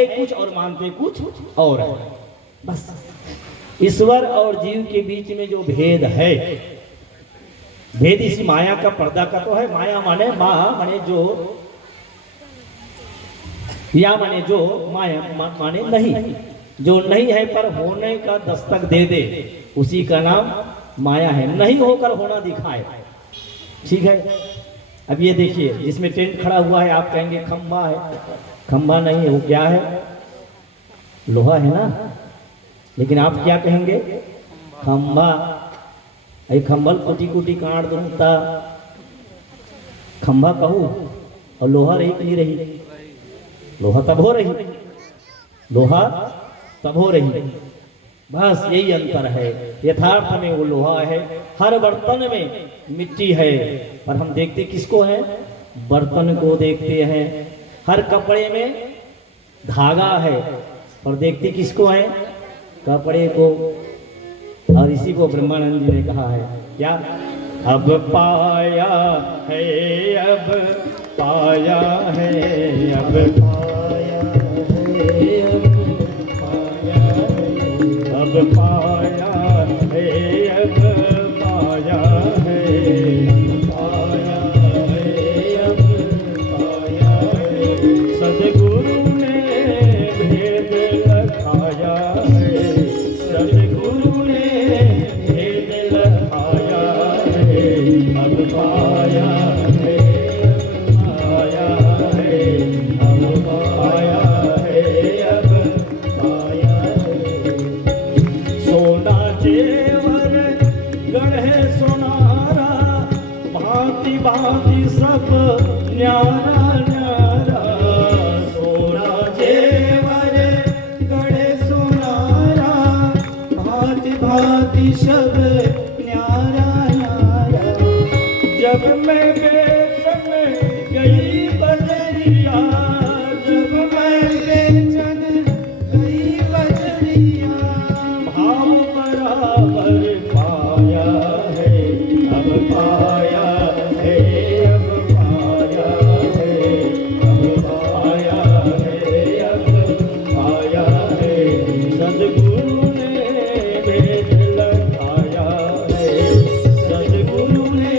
कुछ और मानते कुछ और है। बस ईश्वर और जीव के बीच में जो भेद है, भेद इसी माया का पर्दा का तो है। माया माने माने जो, या माने जो, माया माने नहीं, जो नहीं है पर होने का दस्तक दे दे उसी का नाम माया है। नहीं होकर होना दिखाए, ठीक है। अब ये देखिए जिसमें टेंट खड़ा हुआ है, आप कहेंगे खंबा है, खंबा नहीं है, वो क्या है? लोहा है ना, लेकिन आप क्या कहेंगे? खंबा। अरे खंबल कुटी कुटी काट दूंगा, खंबा कहूँ और लोहा रही कि नहीं रही? लोहा तब हो रही, लोहा तब हो रही। बस यही अंतर है। यथार्थ में वो लोहा है, हर बर्तन में मिट्टी है, पर हम देखते किसको हैं? बर्तन को देखते हैं। हर कपड़े में धागा है, पर देखते किसको हैं? कपड़े को। और इसी को ब्रह्मानंद जी ने कहा है क्या? अब पाया है, अब पाया है, अब पाया है, अब पाया है, अब पाया है, अब पाया है, अब पाया है। सद्गुरु ने भेद लखाया है, सद्गुरु ने भेद लखाया है, अब पाया है, अब पाया है, अब पाया है, अब पाया है। सोना जेवर गढ़े सोनारा, भांति भांति सब न्यारा न्यारा। सोना जेवर गढ़े सोनारा, भांति भांति सब न्यारा न्यारा। जब मैं बेचन गई बजरिया, जब मैं बेचन गई बजरिया, भाव बराबर पाया है, अब पाया है, अब पाया है, अब पाया है, अब पाया है। सद्गुरु ने भेद लखाया है, सद्गुरु ने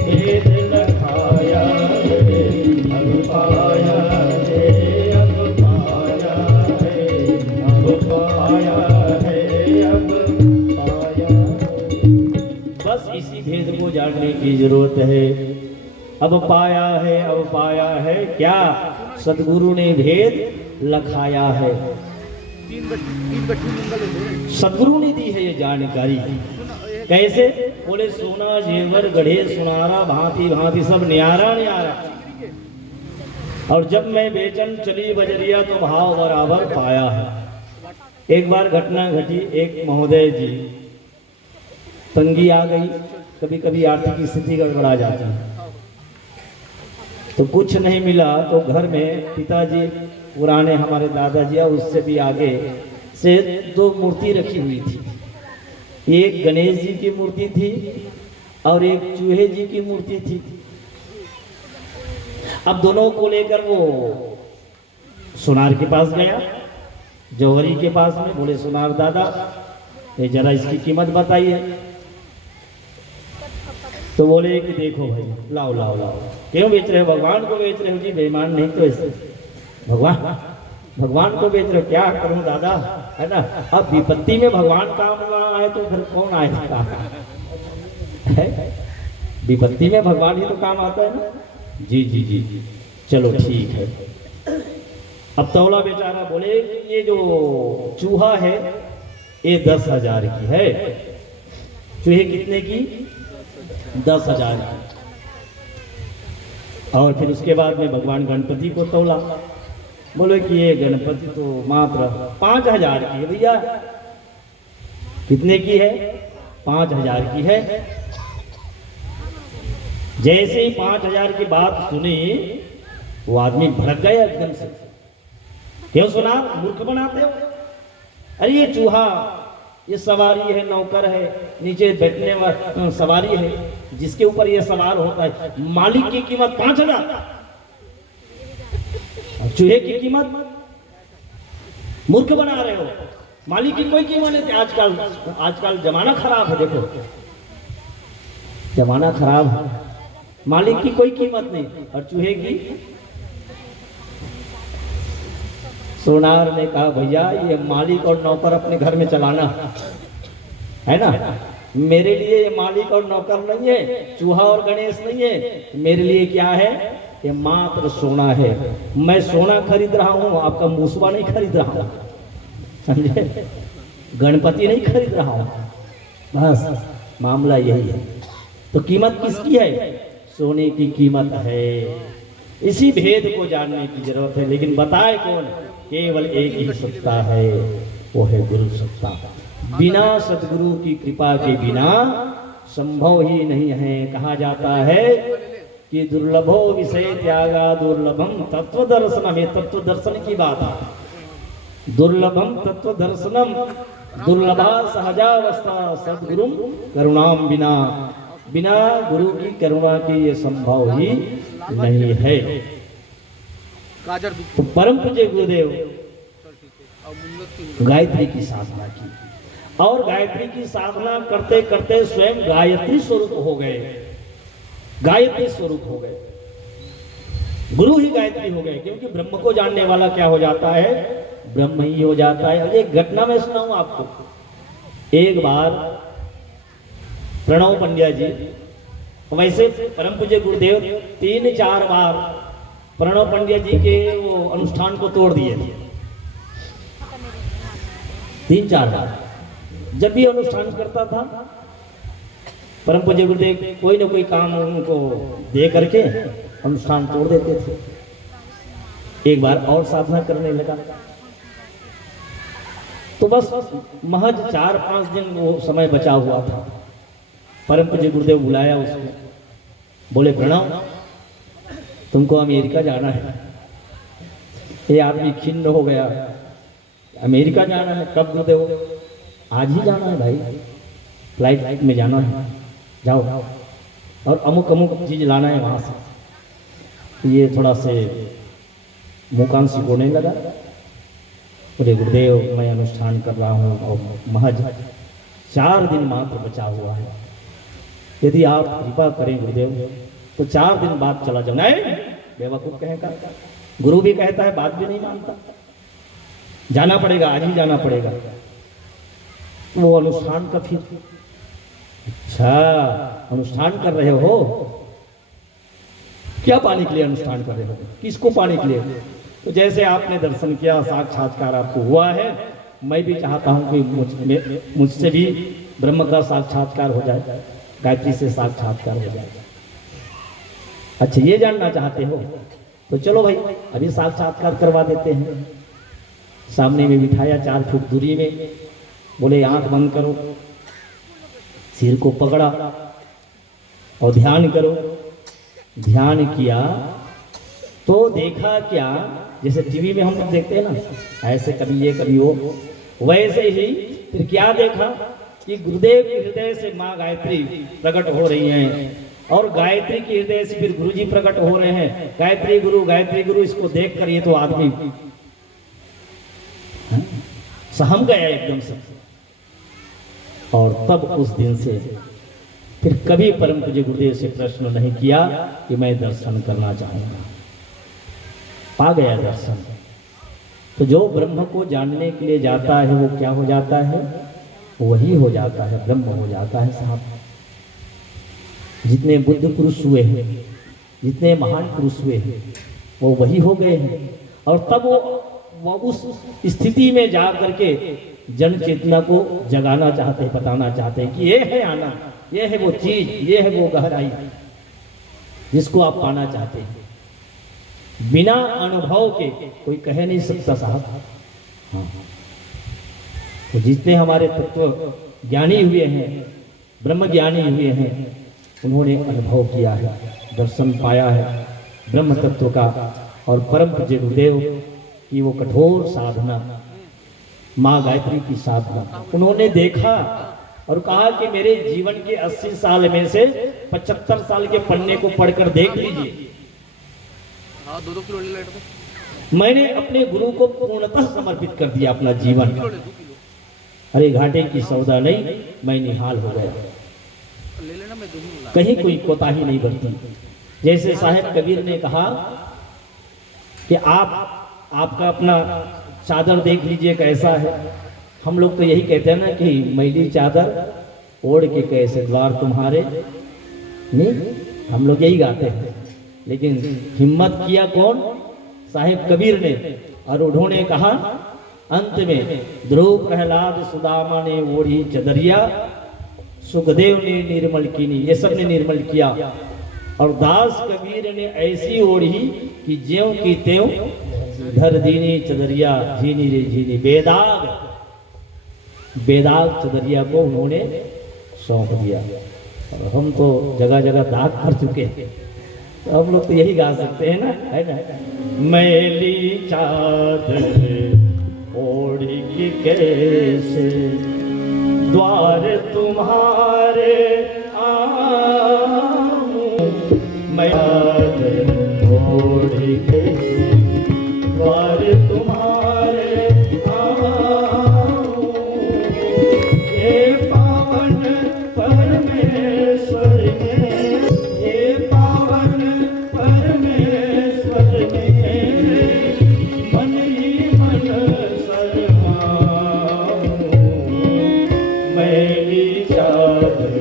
भेद लखाया है, अब पाया है, अब पाया है, अब पाया है, अब पाया है। बस इसी भेद को जानने की जरूरत है। अब पाया है, अब पाया है क्या? सद्गुरु ने भेद लखाया है। सद्गुरु ने दी है ये जानकारी। कैसे? बोले सोना जेवर गढ़े सुनारा, भांति भांति सब न्यारा न्यारा। और जब मैं बेचन चली बजरिया तो भाव बराबर पाया है। एक बार घटना घटी, एक महोदय जी तंगी आ गई, कभी कभी आर्थिक स्थिति गड़बड़ा जाती है, तो कुछ नहीं मिला तो घर में पिताजी पुराने हमारे दादाजी और उससे भी आगे से दो मूर्ति रखी हुई थी। एक गणेश जी की मूर्ति थी और एक चूहे जी की मूर्ति थी। अब दोनों को लेकर वो सुनार के पास गया, जौहरी के पास में। बोले सुनार दादा ये जरा इसकी कीमत बताइए। तो बोले कि देखो भाई, लाओ लाओ लाओ। क्यों बेच रहे हो? भगवान को बेच रहे हो जी, बेईमान नहीं तो ऐसे भगवान को बेच रहे हो। क्या करूं दादा, है ना। अब विपत्ति में भगवान काम आए तो फिर कौन आएगा? विपत्ति में भगवान ही तो काम आता है ना। जी जी जी, चलो ठीक है। अब तौला बेचारा बोले कि ये जो चूहा है ये 10,000 की है। चूहे कितने की? 10,000 की। और फिर उसके बाद में भगवान गणपति को तौला, बोले कि ये गणपति तो मात्र 5,000 की है भैया। कितने की है? 5,000 की है। जैसे ही 5,000 की बात सुनी वो आदमी भड़क गया एकदम से। क्यों सुना? मूर्ख बनाते हो। अरे ये चूहा, ये सवारी है, नौकर है, नीचे बैठने वाला सवारी है, जिसके ऊपर ये सवार होता है, मालिक की कीमत 5,000, चूहे की कीमत। मूर्ख बना रहे हो। मालिक की कोई कीमत नहीं। आजकल जमाना खराब है, देखो जमाना खराब है। मालिक की कोई कीमत नहीं और चूहे की। सोनार ने कहा भैया ये मालिक और नौकर अपने घर में चलाना है ना। मेरे लिए ये मालिक और नौकर नहीं है, चूहा और गणेश नहीं है। मेरे लिए क्या है? ये मात्र सोना है। मैं सोना खरीद रहा हूँ, आपका मूसवा नहीं खरीद रहा हूँ, समझे? गणपति नहीं खरीद रहा हूँ। बस मामला यही है। तो कीमत किसकी है? सोने की कीमत है। इसी भेद को जानने की जरूरत है। लेकिन बताए कौन? केवल एक ही सत्ता है, वो है गुरु सत्ता। बिना सदगुरु की कृपा के बिना संभव ही नहीं है। कहा जाता है कि दुर्लभो विषय त्यागा दुर्लभम तत्व दर्शनम। ये तत्व दर्शन की बात है। दुर्लभम तत्व दर्शनम दुर्लभा सहजावस्था सदगुरुम करुणाम बिना। बिना गुरु की करुणा के ये संभव ही नहीं है। तो परम पूज्य गुरुदेव गायत्री की साधना की और गायत्री की साधना करते करते स्वयं गायत्री स्वरूप हो गए। गायत्री स्वरूप हो गए, गुरु ही गायत्री हो गए। क्योंकि ब्रह्म को जानने वाला क्या हो जाता है? ब्रह्म ही हो जाता है। एक घटना मैं सुनाऊं आपको। एक बार प्रणव पंड्या जी, वैसे परम पूज्य गुरुदेव 3-4 बार प्रणव पंड्या जी के वो अनुष्ठान को तोड़ दिए थे। 3-4 बार जब भी अनुष्ठान करता था परम पूज्य गुरुदेव कोई ना कोई काम उनको दे करके अनुष्ठान तोड़ देते थे। एक बार और साधना करने लगा तो बस महज 4-5 दिन वो समय बचा हुआ था। परम पूज्य गुरुदेव बुलाया उसको, बोले प्रणव तुमको अमेरिका जाना है। ये आदमी खिन्न हो गया। अमेरिका जाना है? कब गुरुदेव? आज ही जाना है भाई, फ्लाइट में जाना है, जाओ और अमुक अमुक चीज लाना है वहां से। ये थोड़ा से मुकाम सिकोड़ने लगा। बोले गुरुदेव मैं अनुष्ठान कर रहा हूँ और महज 4 दिन मात्र बचा हुआ है। यदि आप कृपा करें गुरुदेव तो 4 दिन बाद चला जाओ। नहीं, बेवकूफ कहेगा। गुरु भी कहता है, बात भी नहीं मानता। जाना पड़ेगा, आज ही जाना पड़ेगा। वो अनुष्ठान का फिर, अच्छा अनुष्ठान कर रहे हो? क्या पाने के लिए अनुष्ठान कर रहे हो? किसको पाने के लिए? तो जैसे आपने दर्शन किया, साक्षात्कार आपको हुआ है, मैं भी चाहता हूं कि मुझसे भी ब्रह्म का साक्षात्कार हो जाए, गायत्री से साक्षात्कार हो जाए। अच्छा ये जानना चाहते हो तो चलो भाई अभी साक्षात्कार करवा देते हैं। सामने में बिठाया 4 फुट दूरी में, बोले आंख बंद करो, सिर को पकड़ा और ध्यान करो। ध्यान किया तो देखा क्या, जैसे टीवी में हम लोग देखते हैं ना, ऐसे कभी ये कभी वो, वैसे ही फिर क्या देखा कि गुरुदेव के हृदय से माँ गायत्री प्रकट हो रही हैं और गायत्री के हृदय से फिर गुरुजी प्रकट हो रहे हैं। गायत्री गुरु इसको देखकर ये तो आदमी सहम गया एकदम से। और तब उस दिन से फिर कभी परम पूज्य गुरुदेव से प्रश्न नहीं किया कि मैं दर्शन करना चाहूंगा। पा गया दर्शन। तो जो ब्रह्म को जानने के लिए जाता है वो क्या हो जाता है? वही हो जाता है, ब्रह्म हो जाता है साहब। जितने बुद्ध पुरुष हुए हैं, जितने महान पुरुष हुए हैं, वो वही हो गए हैं। और तब वो उस स्थिति में जा करके जन चेतना को जगाना चाहते हैं, बताना चाहते हैं कि ये है आना, ये है वो चीज, ये है वो गहराई जिसको आप पाना चाहते हैं। बिना अनुभव के कोई कह नहीं सकता साहब। हाँ, तो जितने हमारे तत्व ज्ञानी हुए हैं, ब्रह्म ज्ञानी हुए हैं, उन्होंने अनुभव किया है, दर्शन पाया है ब्रह्म तत्व का। और परम पूज्य गुरुदेव की वो कठोर साधना, माँ गायत्री की साधना उन्होंने देखा और कहा कि मेरे जीवन के 80 साल में से 75 साल के पन्ने को पढ़कर देख लीजिए। मैंने अपने गुरु को पूर्णतः समर्पित कर दिया अपना जीवन। अरे घाटे की सौदा नहीं, मैं निहाल हो गया। कहीं कोई कोताही नहीं बरती। जैसे साहेब कबीर ने कहा कि आपका अपना चादर देख लीजिए कैसा है। हम लोग तो यही कहते हैं ना कि मैली चादर ओढ़ के कैसे द्वार तुम्हारे, नहीं, हम लोग यही गाते हैं। लेकिन हिम्मत किया कौन? साहेब कबीर ने। और उन्होंने कहा अंत में, ध्रुव प्रहलाद सुदामा ने ओढ़ी चदरिया, सुखदेव ने निर्मल कीनी, ये सब ने निर्मल किया। और दास कबीर ने ऐसी ओढ़ी कि ज्यों की त्यों धर दीनी चदरिया, झीनी रे झीनी। बेदाग चदरिया को उन्होंने सौंप दिया। और हम तो जगह जगह दाग कर चुके हैं, तो हम लोग तो यही गा सकते हैं ना, है ना। मैली चादर ओढ़ के कैसे द्वार तुम्हारे आऊं, मैं चादर ओढ़ के द्वार तुम्हारे आऊं। ये पावन परमेश्वर ने, ये पावन परमेश्वर ने मन ही मन शरमाऊं। मैली चादर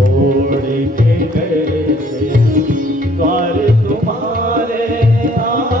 ओढ़ के कैसे द्वार तुम्हारे आऊं।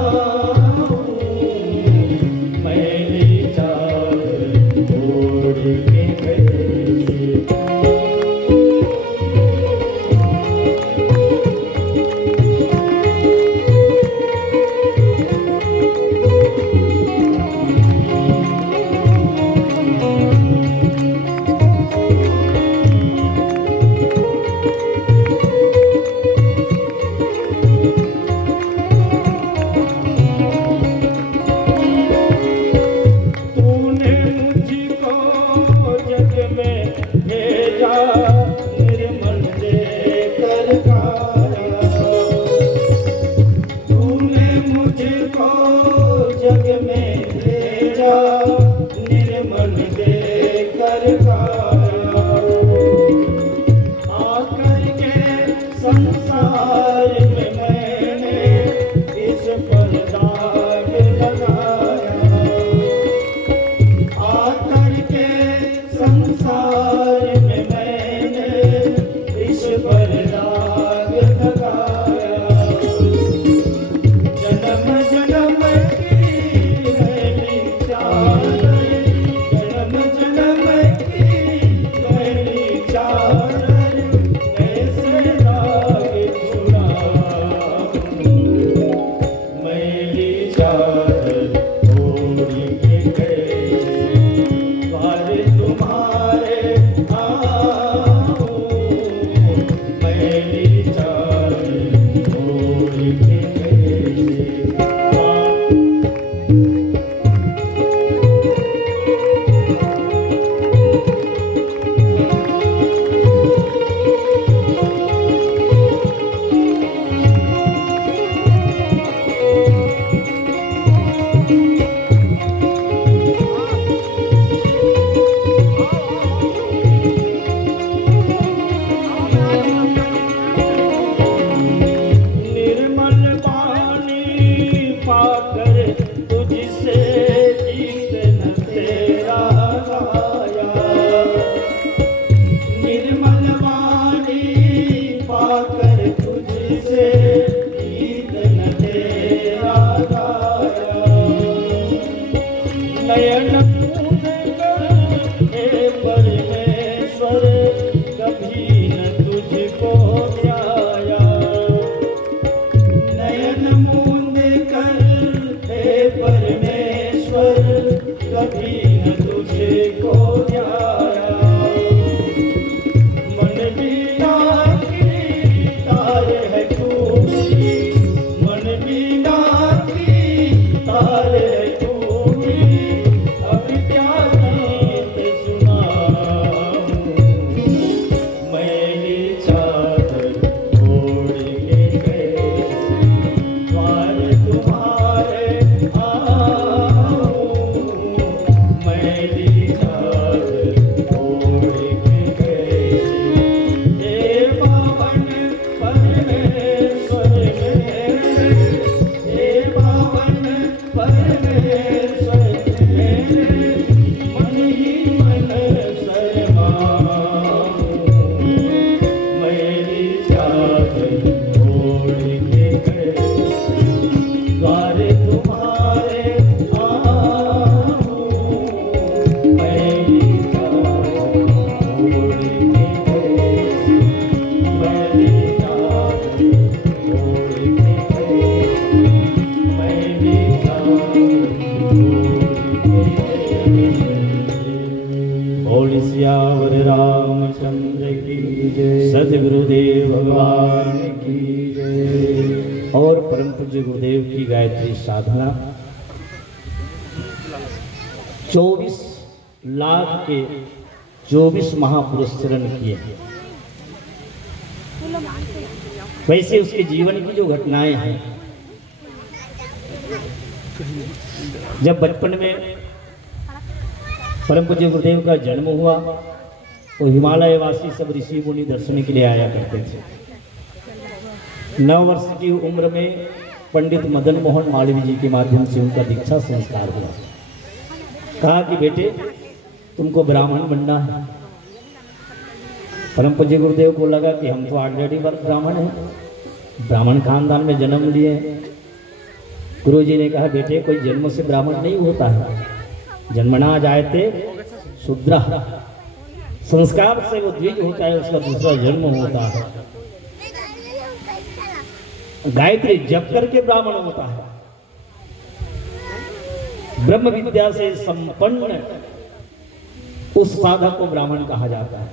जय, सद्गुरुदेव भगवान की जय। और परम पूज्य गुरुदेव की गायत्री साधना 24 लाख के 24 महापुरुष चरण किए। वैसे उसके जीवन की जो घटनाएं हैं, जब बचपन में परम पूज्य गुरुदेव का जन्म हुआ तो हिमालय वासी सब ऋषि मुनि दर्शन के लिए आया करते थे। 9 वर्ष की उम्र में पंडित मदन मोहन मालवीय जी के माध्यम से उनका दीक्षा संस्कार हुआ। कहा कि बेटे तुमको ब्राह्मण बनना है। परम पूज्य गुरुदेव को लगा कि हम तो ऑलरेडी ब्राह्मण हैं, ब्राह्मण खानदान में जन्म लिए। गुरुजी ने कहा बेटे कोई जन्म से ब्राह्मण नहीं होता है, जन्मना जायते शूद्र, संस्कार से वो द्विज होता है, उसका दूसरा जन्म होता है। गायत्री जप करके ब्राह्मण होता है। ब्रह्म विद्या से संपन्न उस साधक को ब्राह्मण कहा जाता है।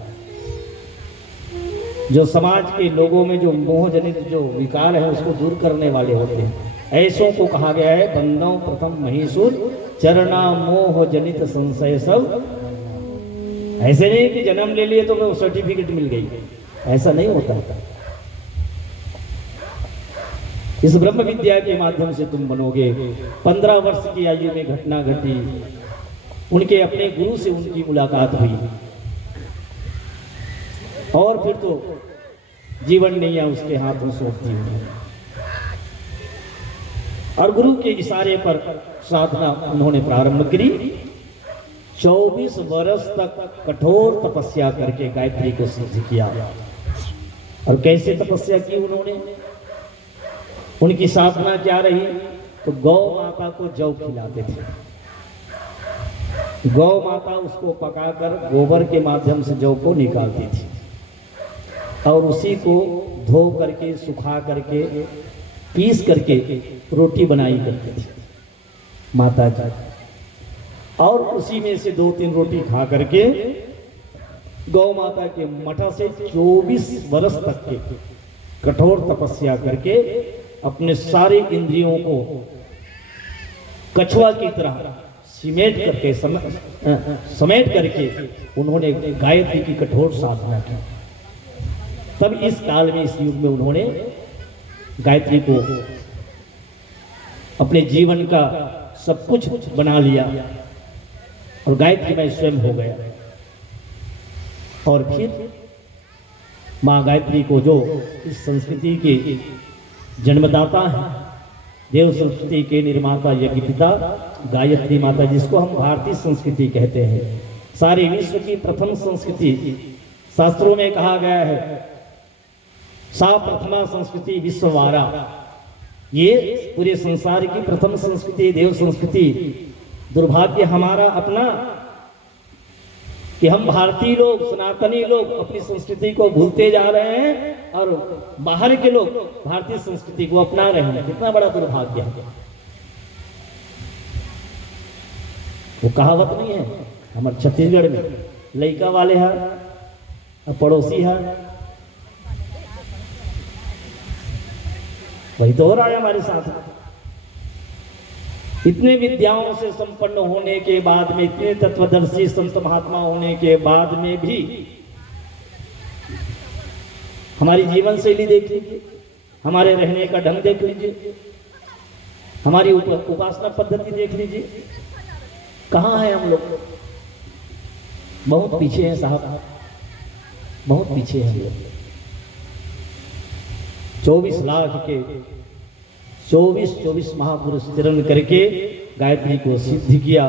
जो समाज के लोगों में जो मोह जनित जो विकार है उसको दूर करने वाले होते हैं, ऐसों को कहा गया है बंदों प्रथम महीसुर चरणा मोह जनित संशय सब। ऐसे नहीं कि जन्म ले लिए तो सर्टिफिकेट मिल गई, ऐसा नहीं होता है। इस ब्रह्म विद्या के माध्यम से तुम बनोगे। 15 वर्ष की आयु में घटना घटी, उनके अपने गुरु से उनकी मुलाकात हुई और फिर तो जीवन नैया उसके हाथों सौंप दी और गुरु के इशारे पर साधना उन्होंने प्रारंभ करी। 24 वर्ष तक कठोर तपस्या करके गायत्री को सिद्ध किया। और कैसे तपस्या की उन्होंने, उनकी साधना क्या रही, तो गौ माता को जौ खिलाते थे। गौ माता उसको पकाकर गोबर के माध्यम से जौ को निकालती थी और उसी को धो करके सुखा करके पीस करके रोटी बनाई करती थी माता जी। और उसी में से 2-3 रोटी खा करके गौ माता के मठा से 24 वर्ष तक के कठोर तपस्या करके अपने सारे इंद्रियों को कछुआ की तरह सिमेट करके समेट करके उन्होंने गायत्री की कठोर साधना की। तब इस काल में, इस युग में उन्होंने गायत्री को अपने जीवन का सब कुछ बना लिया और गायत्री में स्वयं हो गया। और फिर माँ गायत्री को, जो इस संस्कृति के जन्मदाता हैं, देव संस्कृति के निर्माता यज्ञ पिता गायत्री माता, जिसको हम भारतीय संस्कृति कहते हैं, सारे विश्व की प्रथम संस्कृति, शास्त्रों में कहा गया है सा प्रथमा संस्कृति विश्ववारा। ये पूरे संसार की प्रथम संस्कृति देव संस्कृति। दुर्भाग्य हमारा अपना कि हम भारतीय लोग, सनातनी लोग अपनी संस्कृति को भूलते जा रहे हैं और बाहर के लोग भारतीय संस्कृति को अपना रहे हैं। कितना बड़ा दुर्भाग्य है। वो कहावत नहीं है हमारे छत्तीसगढ़ में, लइका वाले हैं पड़ोसी है, वही तो हो रहा है हमारे साथ। इतने विद्याओं से संपन्न होने के बाद में, इतने तत्वदर्शी संत महात्मा होने के बाद में भी हमारी जीवन शैली देख लीजिए, हमारे रहने का ढंग देख लीजिए, हमारी उपासना पद्धति देख लीजिए, कहाँ है हम लोग। बहुत पीछे हैं साहब, बहुत पीछे हैं हम लोग। 24 लाख के 24 महापुरुष चरण करके गायत्री को सिद्ध किया।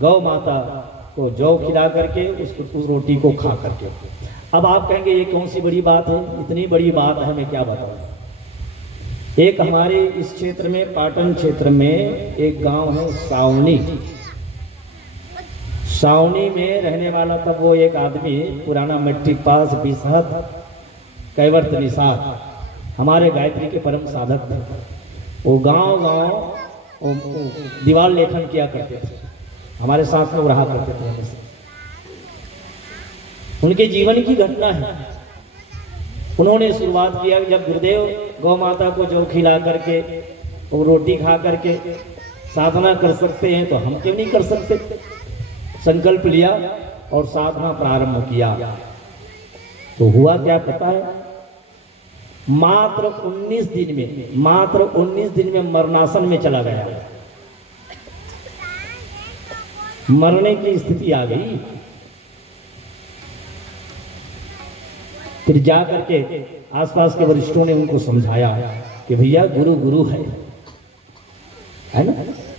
गौ माता को जौ खिला करके उस रोटी को खा करके। अब आप कहेंगे ये कौन सी बड़ी बात है, इतनी बड़ी बात है, मैं क्या बताऊं। एक हमारे इस क्षेत्र में, पाटन क्षेत्र में एक गांव है सावनी। सावनी में रहने वाला था वो एक आदमी, पुराना मैट्रिक पास, बिसहत कैवर्त निषाद, हमारे गायत्री के परम साधक थे। वो गांव दीवार लेखन किया करते थे, हमारे साथ में वो रहा करते थे। उनके जीवन की घटना है। उन्होंने शुरुआत किया जब गुरुदेव गौ माता को जौ खिला करके और रोटी खा करके साधना कर सकते हैं तो हम क्यों नहीं कर सकते। संकल्प लिया और साधना प्रारंभ किया तो हुआ क्या पता है, मात्र 19 दिन में मरणासन में चला गया, मरने की स्थिति आ गई। फिर जा करके आसपास के वरिष्ठों ने उनको समझाया कि भैया गुरु गुरु है ना,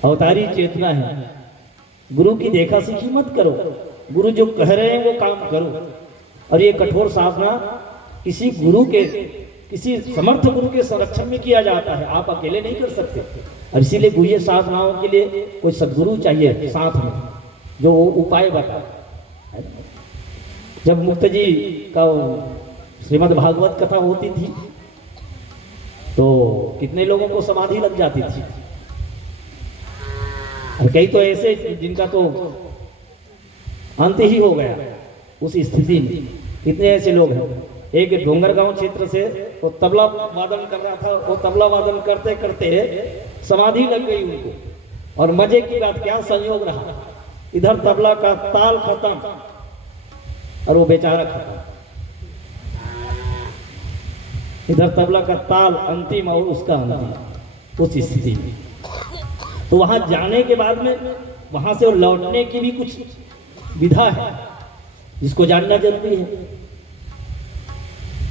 अवतारी चेतना है, गुरु की देखा सीखी मत करो, गुरु जो कह रहे हैं वो काम करो। और ये कठोर साधना किसी गुरु के, किसी समर्थ गुरु के संरक्षण में किया जाता है, आप अकेले नहीं कर सकते। और इसीलिए गुह्य साधनाओं के लिए कोई सद्गुरु चाहिए साथ में जो उपाय बताए। जब मुक्त जी का श्रीमद् भागवत कथा होती थी तो कितने लोगों को समाधि लग जाती थी, और कई तो ऐसे जिनका तो अंत ही हो गया उस स्थिति में। कितने ऐसे लोग हैं, एक डोंगरगांव क्षेत्र से वो तबला वादन कर रहा था, वो तबला वादन करते करते समाधि लग गई उनको। और मजे की बात क्या संयोग रहा, इधर तबला का ताल खत्म और वो बेचारा खत्म, इधर तबला का ताल अंतिम और उसका अंतिम, उस स्थिति में। तो वहां जाने के बाद में वहां से लौटने की भी कुछ विधा है जिसको जानना जरूरी है।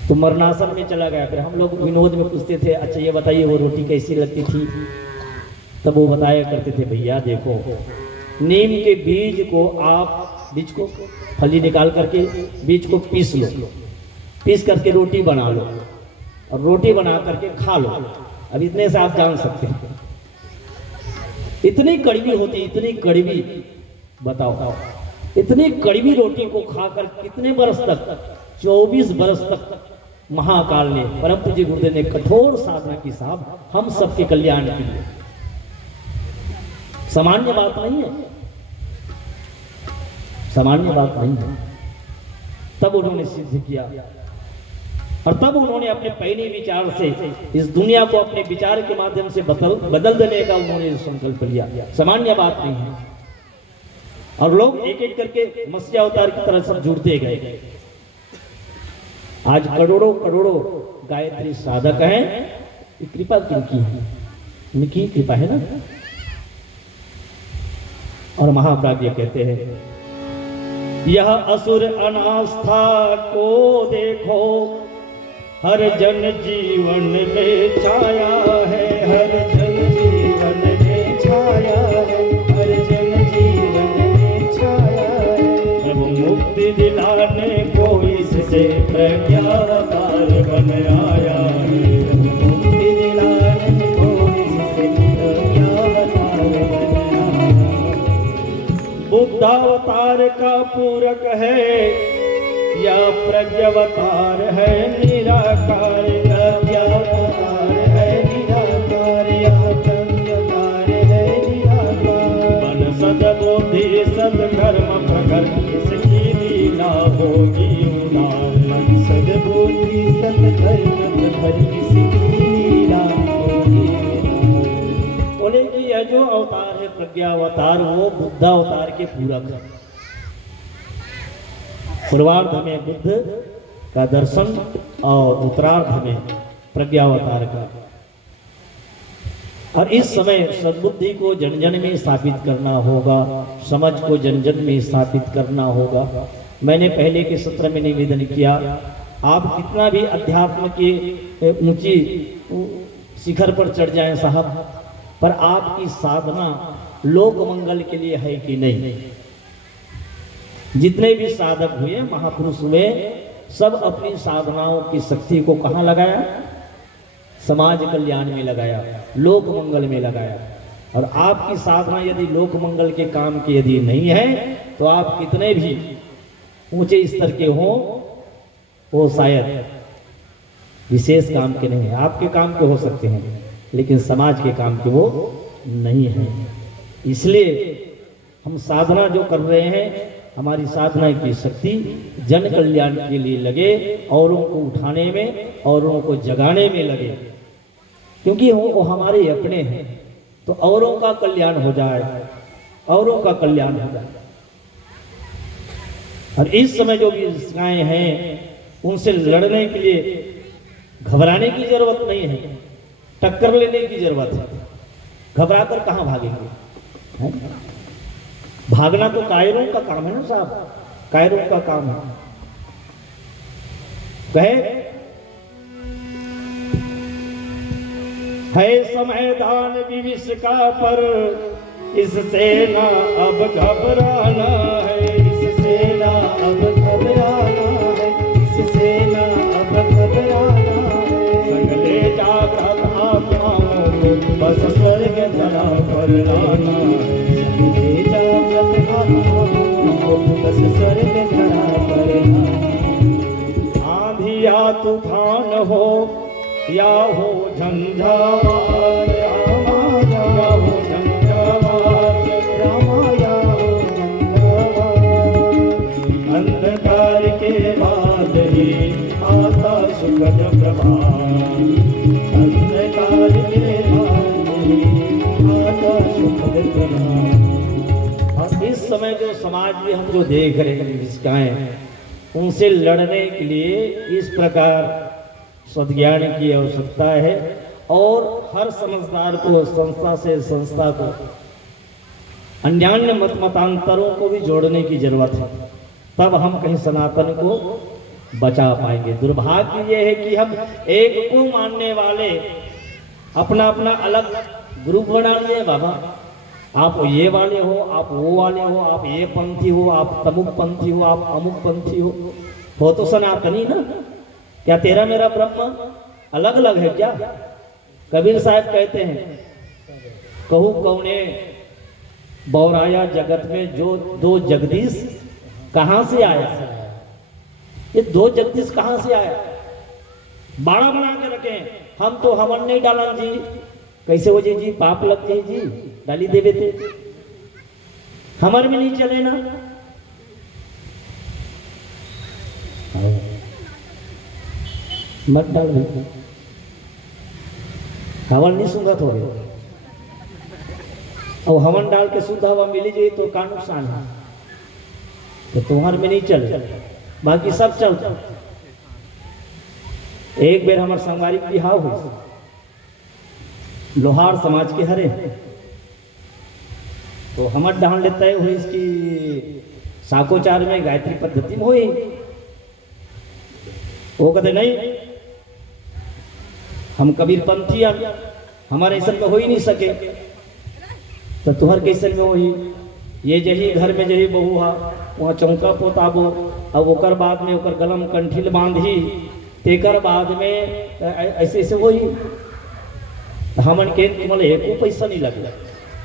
तो मरणासन में चला गया। फिर हम लोग विनोद में पूछते थे, अच्छा ये बताइए वो रोटी कैसी लगती थी, तब वो बताया करते थे, भैया देखो नीम के बीज को आप बीज को फली निकाल करके बीज को पीस लो, पीस करके रोटी बना लो और रोटी बना करके खा लो। अब इतने से आप जान सकते हैं इतनी कड़वी होती, इतनी कड़वी, बताओ इतनी कड़वी रोटी को खाकर कितने बरस तक, 24 बरस तक महाकाल ने, परम पूज्य गुरुदेव ने कठोर साधना की साहब हम सबके कल्याण के लिए। सामान्य बात नहीं है, सामान्य बात नहीं है। तब उन्होंने सिद्ध किया और तब उन्होंने अपने पहले विचार से इस दुनिया को अपने विचार के माध्यम से बदल देने का उन्होंने संकल्प लिया। सामान्य बात नहीं है। और लोग एक एक करके मत्स्य अवतार की तरह सब जुड़ते गए। आज करोड़ों करोड़ों गायत्री साधक हैं, कृपा किनकी है, उनकी कृपा है ना। और महाप्राज्ञ कहते हैं, यह असुर अनास्था को देखो, हर जन जीवन में छाया है, हर जन जीवन में छाया है, हर जन जीवन में छाया है। जब मुक्ति दिलाने को इससे प्रज्ञावतार बन आया है, मुक्ति दिलाने को इससे प्रज्ञावतार बन आया। बुद्धावतार का पूरक है या प्रज्ञावतार है निराकार, प्रज्ञावतार है निराकार या प्रज्ञावतार है निराकार। मन सद्बुद्धि सद्कर्म प्रकट इसकी लीला होगी उदार, मन सद्बुद्धि सद्कर्म प्रकट इसकी लीला होगी उदार। बोले कि यह जो अवतार है प्रज्ञावतार वो बुद्धावतार के पूरक है। पूर्वार्ध में बुद्ध का दर्शन और उत्तरार्ध में प्रज्ञावतार का। और इस समय सद्बुद्धि को जन जन में स्थापित करना होगा, समझ को जन जन में स्थापित करना होगा। मैंने पहले के सत्र में निवेदन किया, आप कितना भी अध्यात्म के ऊंची शिखर पर चढ़ जाएं साहब, पर आपकी साधना लोक मंगल के लिए है कि नहीं। जितने भी साधक हुए, महापुरुष हुए, सब अपनी साधनाओं की शक्ति को कहाँ लगाया, समाज कल्याण में लगाया, लोक मंगल में लगाया। और आपकी साधना यदि लोक मंगल के काम की यदि नहीं है तो आप कितने भी ऊंचे स्तर के हों, वो शायद विशेष काम के नहीं है। आपके काम के हो सकते हैं लेकिन समाज के काम के वो नहीं है। इसलिए हम साधना जो कर रहे हैं, हमारी साधना की शक्ति जन कल्याण के लिए लगे, औरों को उठाने में, औरों को जगाने में लगे, क्योंकि वो हमारे अपने हैं। तो औरों का कल्याण हो जाए, औरों का कल्याण हो जाए। और इस समय जो विवशताएं हैं उनसे लड़ने के लिए घबराने की जरूरत नहीं है, टक्कर लेने की जरूरत है। घबरा कर कहां भागेंगे है? भागना तो कायरों का काम है ना साहब, कायरों का काम है। कहे है समय दान विविष्का पर, इससे ना अब घबराना है, इससे ना अब घबराना है, इससे ना अब घबराना है। संगले जागृत आत्माओं को बस स्वर्ग धरा पर लाना है, संगले जागृत आत्माओं को बस स्वर्ग धरा पर लाना। आंधी या तूफान हो या हो झंझावात, रामा या हो झंझावात, रामा या हो झंझावात। अंधकार के बाद ही आता सुखद प्रभात, अंधकार के बाद ही आता सुखद प्रभात। और इस समय जो समाज में हम जो देख रहे हैं विषकाएं, उनसे लड़ने के लिए इस प्रकार सद्ज्ञान की आवश्यकता है। और हर समझदार को, संस्था से संस्था को, अन्यान्य मत मतांतरों को भी जोड़ने की जरूरत है, तब हम कहीं सनातन को बचा पाएंगे। दुर्भाग्य ये है कि हम एक को मानने वाले अपना अपना अलग ग्रुप बना लिए। बाबा आप ये वाले हो, आप वो वाले हो, आप ये पंथी हो, आप तमुक पंथी हो, आप अमुक पंथी हो तो सनातनी ना। क्या तेरा मेरा ब्रह्म अलग अलग है क्या? कबीर साहब कहते हैं, कहू कौने बौराया जगत में जो दो जगदीश कहां से आया? ये दो जगदीश कहां से आया? बाड़ा बना के रखे, हम तो हमन नहीं डालन जी। कैसे हो जी? पाप लगते हैं जी, डाली देवे थे, हमर में नहीं चले ना। मत डाल, हवन नहीं सुंगत हो गए, और हवन डाल के शुद्ध हवा मिली जाए तो का नुकसान है? तो तुम्हार में नहीं चले, बाकी सब चलता। एक बेर हमारे संगवारी की बिहाव हुई, लोहार समाज के हरे, तो हमर डाल लेता है हुई इसकी साकोचार में गायत्री पद्धति में हुई। वो कहते नहीं, हम कबीर पंथी, हमारे ऐसा में हो ही नहीं सके। तो तुहर कैसे में होई? ये जही घर में जही बहू हा, वहाँ चौका पोताबो, अब ओकर बाद में ओकर गलम कंठिल बांधी, तेकर बाद में ऐसे ऐसे होई। हमन के तुमल एको पैसा नहीं लगेगा,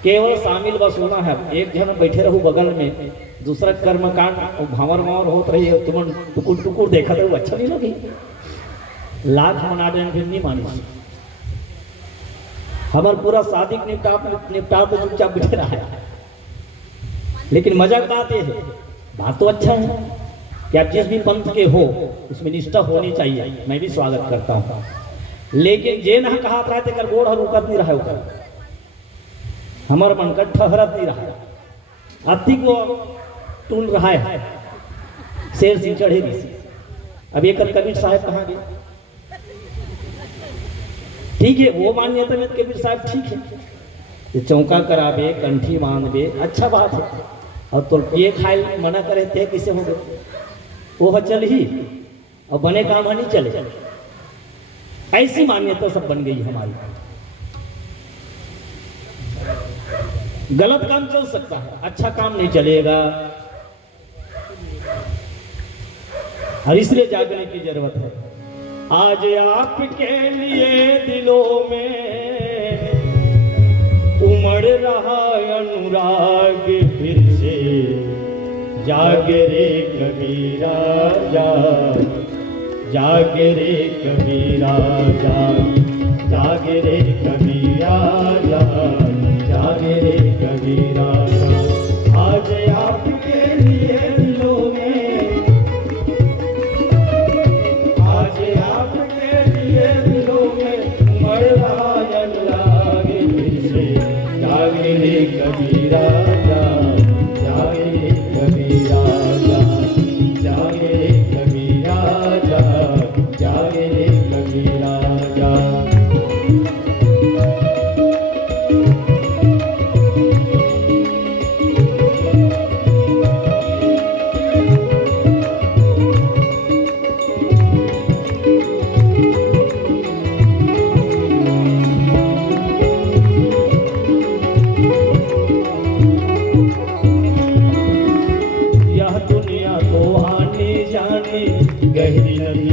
केवल शामिल बस होना है। एक जन बैठे रहू बगल में, दूसरा कर्मकांड भावर मावर होत रही, तुम टुकुर टुकुर देखा तो अच्छा नहीं लगी। लाख मना देने फिर नहीं मानी। हमार पूरा शादी निपटा तो चुपचाप बैठे रहा है। लेकिन मजाक बात ये है, बात तो अच्छा है कि आप जिस भी पंथ के हो उसमें निष्ठा होनी चाहिए, मैं भी स्वागत करता हूँ। लेकिन जे ना कहा था तेकर गोड़ हर रुकत नहीं रहा, हमार मन का ठहरत नहीं रहा, अति को टूल रहा है, शेर सिंह चढ़ेगी। अब एक कबीर साहब कहाँ गए? ठीक है, वो मान्यता में कबीर साहब ठीक है, ये चौका कराबे, कंठी बांधबे, अच्छा बात है। और तो ये खाए मना करे थे किसे हो गए? वो चल ही, और बने काम नहीं चले। ऐसी मान्यता सब बन गई हमारी। गलत काम चल सकता है, अच्छा काम नहीं चलेगा। और इसलिए जागने की जरूरत है। आज आपके लिए दिलों में उमड़ रहा अनुराग फिर से, जाग रे कबीरा जाग, जाग रे कबीरा जाग, जाग रे कबीरा जाग, जाग रे कबीरा जाग। आज आपके लिए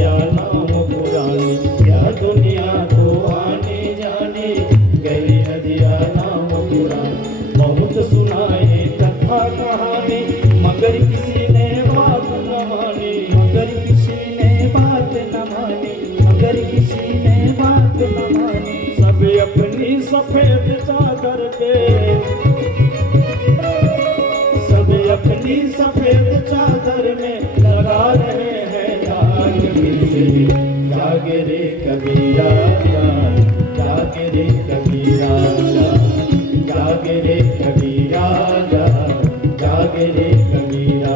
नदिया नाम पुरानी, यह दुनिया तो आने जाने गई नदिया नाम पुरानी। बहुत सुनाए कथा कहानी मगर किसी ने बात न मानी, मगर किसी ने बात न मानी, मगर किसी ने बात न मानी। सब अपनी सफेद चादर पे, सब अपनी सफेद चादर में लगा रहे हैं जाग। फिर से जाग रे कबीरा जाग रे कबीरा जाग रे कबीरा जाग रे कबीरा।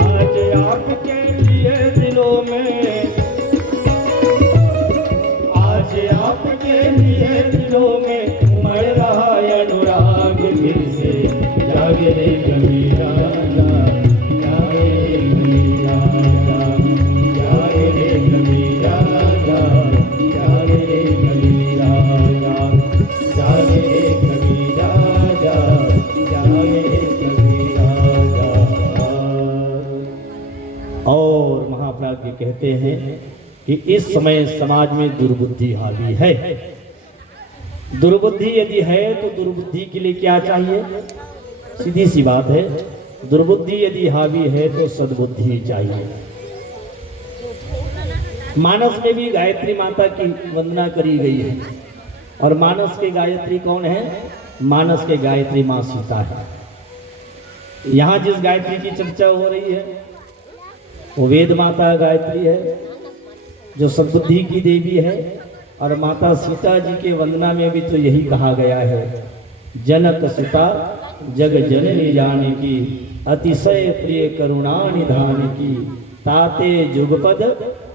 आज आपके लिए दिलों में, आज आपके लिए दिलों में उमड़ रहा अनुराग। फिर से जाग रे कबीरा जाग रे कबीरा जाग रे कबीरा जाग रे कबीरा जाग रे कबीरा जाग रे कबीरा। और महाप्राज्ञ कहते हैं कि इस समय समाज में दुर्बुद्धि हावी है। दुर्बुद्धि यदि है तो दुर्बुद्धि के लिए क्या चाहिए? सीधी सी बात है, दुर्बुद्धि यदि हावी है तो सद्बुद्धि चाहिए। मानस में भी गायत्री माता की वंदना करी गई है, और मानस के गायत्री कौन है? मानस के गायत्री मां सीता है। यहाँ जिस गायत्री की चर्चा हो रही है वो वेद माता गायत्री है, जो सद्बुद्धि की देवी है। और माता सीता जी के वंदना में भी तो यही कहा गया है, जनक सुता जग जननी जाने की, अतिशय प्रिय करुणा निधान की, ताते जुगपद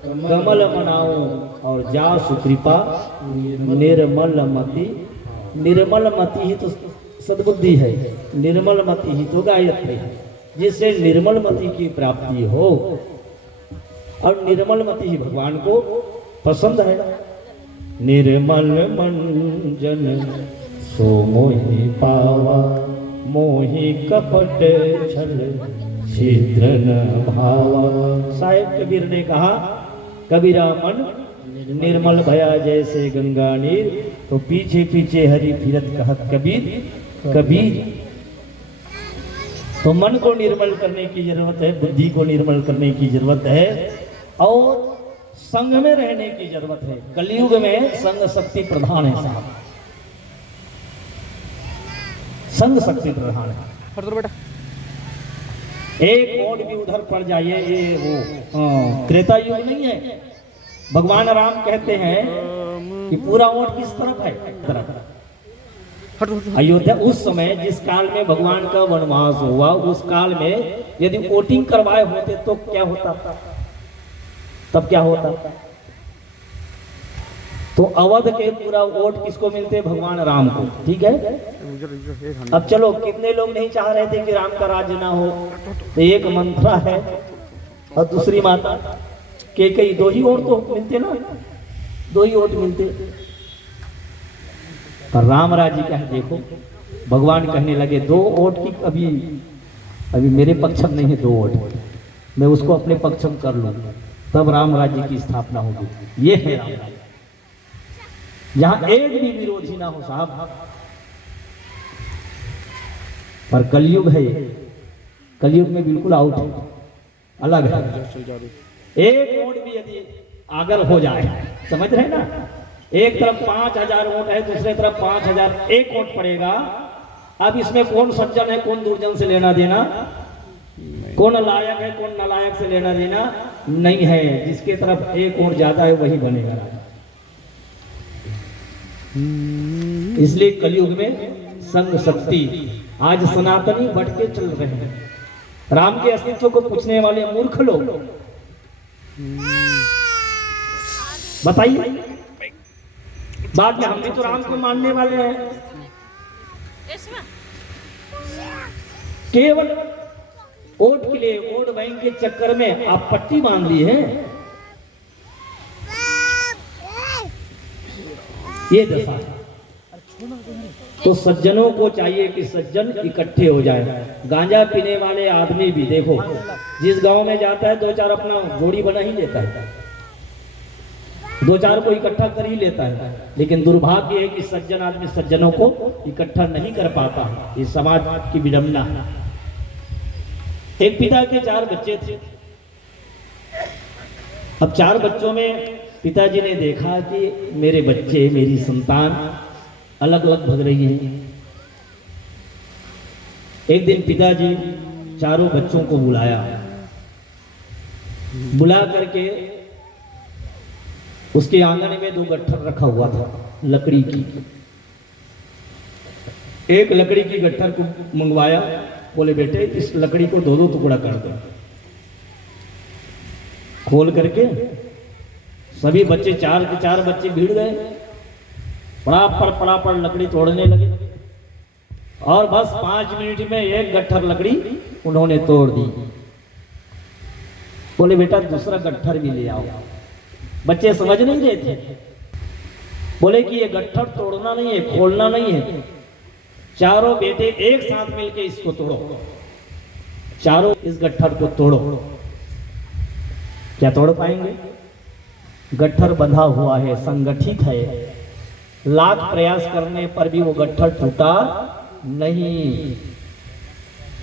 कमल मनाओ और जा सुकृपा निर्मल मति। निर्मल मति ही तो सद्बुद्धि है, निर्मल मति ही तो गायत्री है, जिससे निर्मल मति की प्राप्ति हो। और निर्मल मति ही भगवान को पसंद है। निर्मल मन जन सो मोहि पावा, मोहि कपट छल छिद्र न भावा। साहिब कबीर ने कहा, कबीरा मन निर्मल भया जैसे गंगा नीर, तो पीछे पीछे हरि फिरत कहत कबीर कबीर। तो मन को निर्मल करने की जरूरत है, बुद्धि को निर्मल करने की जरूरत है, और संग में रहने की जरूरत है। कलयुग में संग शक्ति प्रधान है साहब, संग शक्ति प्रधान है। बेटा एक ओट भी उधर पड़ जाइए, ये वो त्रेता युग नहीं है। भगवान राम कहते हैं कि पूरा ओट किस तरफ है? तरफ अयोध्या। उस समय जिस काल में भगवान का वनवास हुआ, उस काल में यदि वोटिंग करवाए होते तो क्या होता? तब क्या होता? तो अवध के पूरा वोट किसको मिलते? भगवान राम को। ठीक है, अब चलो कितने लोग नहीं चाह रहे थे कि राम का राज्य ना हो? तो एक मंत्रा है और दूसरी माता कैकेयी, दो ही वोट तो मिलते ना, दो ही वोट मिलते। पर राम राज्य का है, देखो भगवान कहने लगे दो वोट की अभी मेरे पक्षम नहीं है, दो वोट मैं उसको अपने पक्षम कर लूँ, तब राम राज्य की स्थापना होगी। ये है राम राज्य, जहां एक भी विरोधी ना हो साहब। पर कलयुग है, कलयुग में बिल्कुल आउट है, अलग है। एक वोट भी यदि अगर हो जाए, समझ रहे ना, एक तरफ 5000 वोट है, दूसरे तरफ 5000, एक वोट पड़ेगा। अब इसमें कौन सज्जन है कौन दुर्जन से लेना देना, कौन लायक है कौन नालायक से लेना देना नहीं है। जिसके तरफ एक वोट ज्यादा है वही बनेगा राजा। इसलिए कलयुग में संग शक्ति। आज सनातनी भटके चल रहे हैं, राम के अस्तित्व को पूछने वाले मूर्ख लोग। बताइए, बाद में हम भी तो राम को मानने वाले हैं। केवल वोट के लिए, वोट बैंक के चक्कर में आप पट्टी बांध ली है। ये दशा है। तो सज्जनों को चाहिए कि सज्जन इकट्ठे हो जाए। गांजा पीने वाले आदमी भी देखो, जिस गांव में जाता है दो चार अपना जोड़ी बना ही लेता है, दो चार को इकट्ठा कर ही लेता है, लेकिन दुर्भाग्य है कि सज्जन आदमी सज्जनों को इकट्ठा नहीं कर पाता। ये समाज की विडंबना है। एक पिता के 4 बच्चे थे। अब 4 बच्चों में पिताजी ने देखा कि मेरे बच्चे, मेरी संतान अलग अलग भग रही है। एक दिन पिताजी चारों बच्चों को बुलाया, बुला करके उसके आंगन में 2 गट्ठर रखा हुआ था लकड़ी की। एक लकड़ी की गट्ठर को मंगवाया, बोले बेटे इस लकड़ी को 2-2 टुकड़ा कर दो। खोल करके सभी बच्चे 4 के 4 बच्चे भीड़ गए, पड़ा लकड़ी तोड़ने लगे और बस 5 मिनट में 1 गट्ठर लकड़ी उन्होंने तोड़ दी। बोले बेटा दूसरा गट्ठर भी ले आओ। बच्चे समझ नहीं रहे थे। बोले कि ये गट्ठर तोड़ना नहीं है, खोलना नहीं है, चारों बेटे एक साथ मिलके इसको तोड़ो, चारों इस गट्ठर को तोड़ो। क्या तोड़ पाएंगे? गट्ठर बंधा हुआ है, संगठित है, लाख प्रयास करने पर भी वो गट्ठर टूटा नहीं।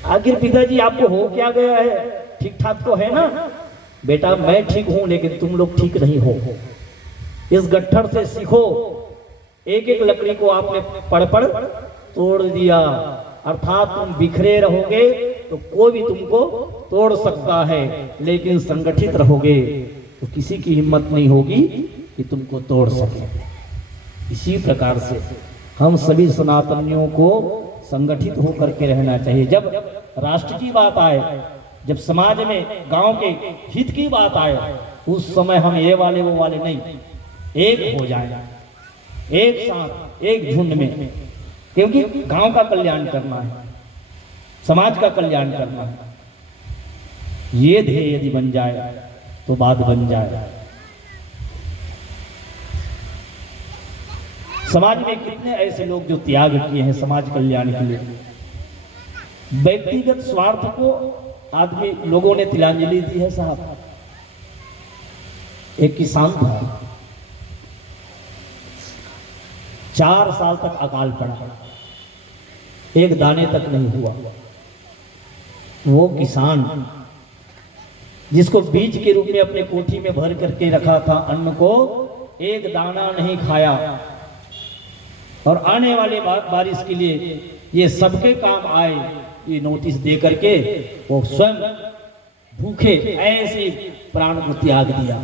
आखिर पिताजी आपको हो क्या गया है? ठीक ठाक तो है ना? बेटा मैं ठीक हूं लेकिन तुम लोग ठीक नहीं हो। इस गट्ठर से सीखो। एक एक लकड़ी को आपने पड़ तोड़ दिया, अर्थात तुम बिखरे रहोगे तो कोई भी तुमको तोड़ सकता है, लेकिन संगठित रहोगे तो किसी की हिम्मत नहीं होगी कि तुमको तोड़ सके। इसी प्रकार से हम सभी सनातनियों को संगठित होकर के रहना चाहिए। जब राष्ट्र की बात आए, जब समाज में गांव के हित की बात आए, उस समय हम ये वाले वो वाले नहीं, एक हो जाए, एक साथ, एक झुंड में, क्योंकि गांव का कल्याण करना है, समाज का कल्याण करना है। ये ध्येय यदि बन जाए तो बात बन जाए। समाज में कितने ऐसे लोग जो त्याग किए हैं समाज कल्याण के लिए। व्यक्तिगत स्वार्थ को आदमी लोगों ने तिलांजलि दी है साहब। एक किसान था, 4 साल तक अकाल पड़ा, एक दाने तक नहीं हुआ। वो किसान जिसको बीज के रूप में अपने कोठी में भर करके रखा था अन्न को, एक दाना नहीं खाया। और आने वाले बारिश के लिए ये सबके काम आए, ये नोटिस दे करके वो स्वयं भूखे ऐसे प्राण को त्याग दिया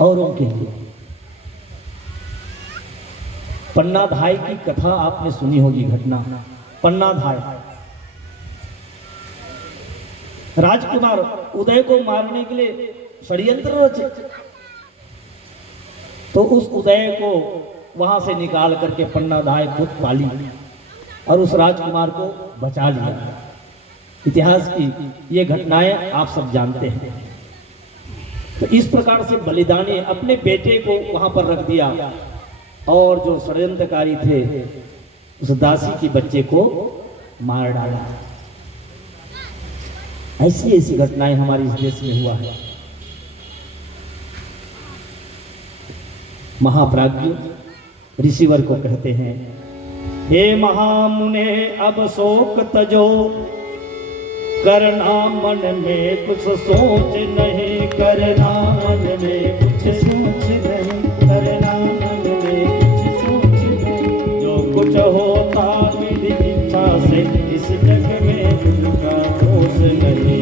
औरों के लिए। पन्नाधाय की कथा आपने सुनी होगी, घटना। पन्नाधाय राजकुमार उदय को मारने के लिए षड्यंत्र रचे, तो उस उदय को वहां से निकाल करके पन्नाधाय खुद पाली और उस राजकुमार को बचा लिया। इतिहास की ये घटनाएं आप सब जानते हैं। तो इस प्रकार से बलिदानी अपने बेटे को वहां पर रख दिया और जो षड्यंत्रकारी थे उस दासी के बच्चे को मार डाला। ऐसी ऐसी घटनाएं हमारे इस देश में हुआ है। महाप्राज्ञ ऋषिवर को कहते हैं, हे महामुने अब शोक तजो, करना मन में कुछ सोच नहीं, करना मन में कुछ सोच नहीं, करना मन में कुछ सोच नहीं। जो कुछ होता मेरी इच्छा से, इस जग में उनका दोष नहीं।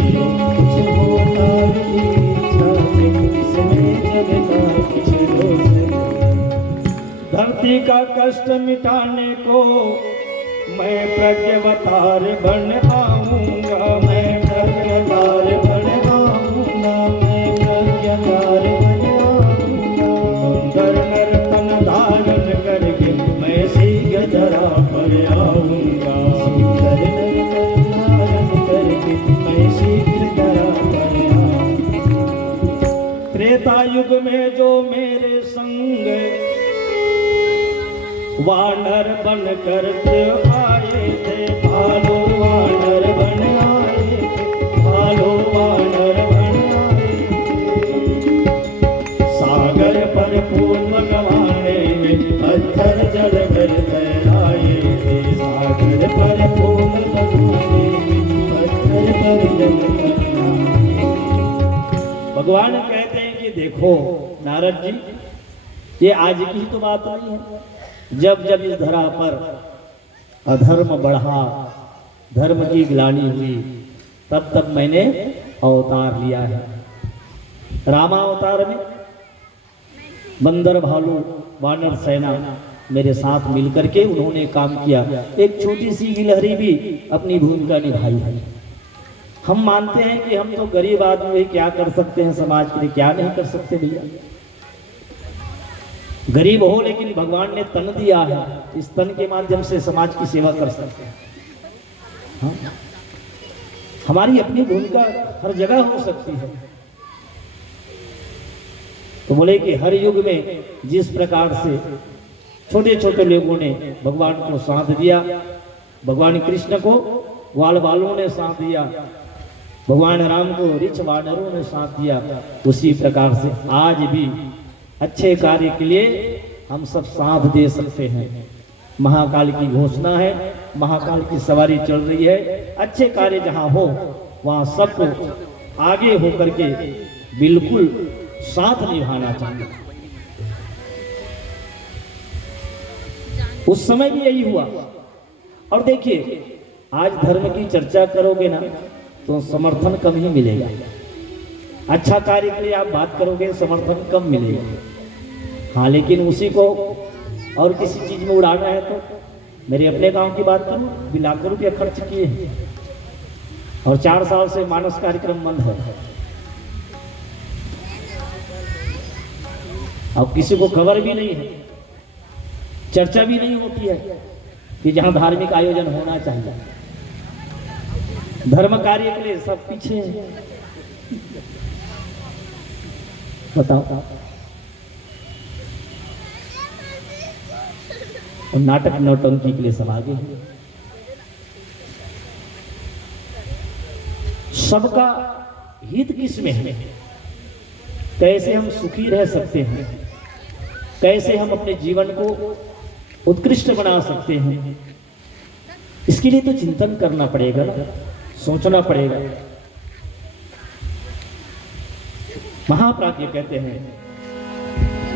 कुछ होता मेरी इच्छा से, इसमें जग का कुछ दोष नहीं। धरती का कष्ट मिटाने को मैं प्रज्ञावतार बन आऊंगा, मैं प्रज्ञावतार बन आऊंगा, मैं प्रज्ञावतार बन आऊंगा। सुंदर नर्तन धारण करके मैं शीघ्र धरा पर आऊंगा, सुंदर नर्तन धारण करके मैं शीघ्र धरा पर आऊंगा। त्रेता युग में जो मेरे संग वानर बन कर आए थे, भालो वानर बन आए थे, भालो वानर बन आए थे। कहते हैं कि देखो नारद जी, ये आज की ही तो बात नहीं है। जब जब इस धरा पर अधर्म बढ़ा, धर्म की ग्लानि हुई, तब तब मैंने अवतार लिया है। रामावतार में बंदर, भालू, वानर सेना मेरे साथ मिलकर के उन्होंने काम किया। एक छोटी सी गिलहरी भी अपनी भूमिका निभाई है। हम मानते हैं कि हम तो गरीब आदमी क्या कर सकते हैं, समाज के लिए क्या नहीं कर सकते भैया। गरीब हो लेकिन भगवान ने तन दिया है, इस तन के माध्यम से समाज की सेवा कर सकते हैं। हाँ? हमारी अपनी भूमिका हर जगह हो सकती है। तो बोले कि हर युग में जिस प्रकार से छोटे छोटे लोगों ने भगवान को साथ दिया, भगवान कृष्ण को ग्वाल बालों ने साथ दिया, भगवान राम को रिच वानरों ने साथ दिया, उसी प्रकार से आज भी अच्छे कार्य के लिए हम सब साथ दे सकते हैं। महाकाल की घोषणा है, महाकाल की सवारी चल रही है। अच्छे कार्य जहां हो वहां सबको आगे होकर के बिल्कुल साथ निभाना चाहिए। उस समय भी यही हुआ। और देखिए आज धर्म की चर्चा करोगे ना तो समर्थन कम ही मिलेगा। अच्छा कार्य के लिए आप बात करोगे समर्थन कम मिलेगा। हाँ, लेकिन उसी को और किसी चीज में उड़ाना है तो मेरे अपने गांव की बात करूं, भी लाखों रुपये खर्च किए हैं और 4 साल से मानस कार्यक्रम बंद है। अब किसी को खबर भी नहीं है, चर्चा भी नहीं होती है कि जहां धार्मिक आयोजन होना चाहिए। धर्म कार्य के लिए सब पीछे हैं। बताओ, और नाटक नौटंकी के लिए सब आगे हैं। सबका हित किस में है? कैसे हम सुखी रह सकते हैं, कैसे हम अपने जीवन को उत्कृष्ट बना सकते हैं, इसके लिए तो चिंतन करना पड़ेगा, सोचना पड़ेगा। महाप्राज्ञ कहते हैं,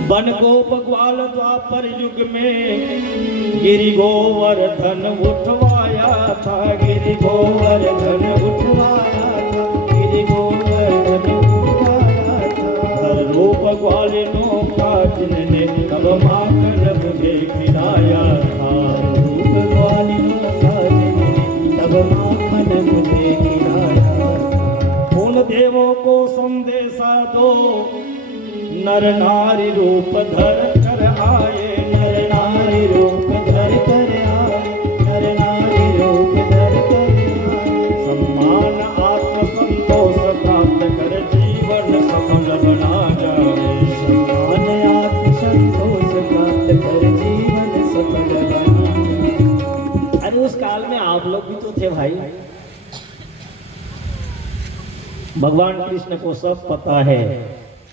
बन गोप ग्वाल द्वापर युग में गिरि गोवर्धन उठवाया था, गिरि गोवर्धन उठवाया था, गिरि गोवर्धन उठवाया था। हर रूप ग्वालिनों का जिनने कब माखन मुझे खिलाया था, रूप ग्वालिनों का जिनने कब माखन मुझे खिलाया था। उन देवों को संदेशा दो, नर नारी रूप धर कर आए, नर नारी रूप धर कर आए, नर नारी रूप धर कर आए। सम्मान आत्म संतोष प्राप्त कर जीवन सफल बना जाए, सम्मान आत्म संतोष प्राप्त कर जीवन सफल बना जाए। अरे उस काल में आप लोग भी तो थे भाई। भगवान कृष्ण को सब पता है,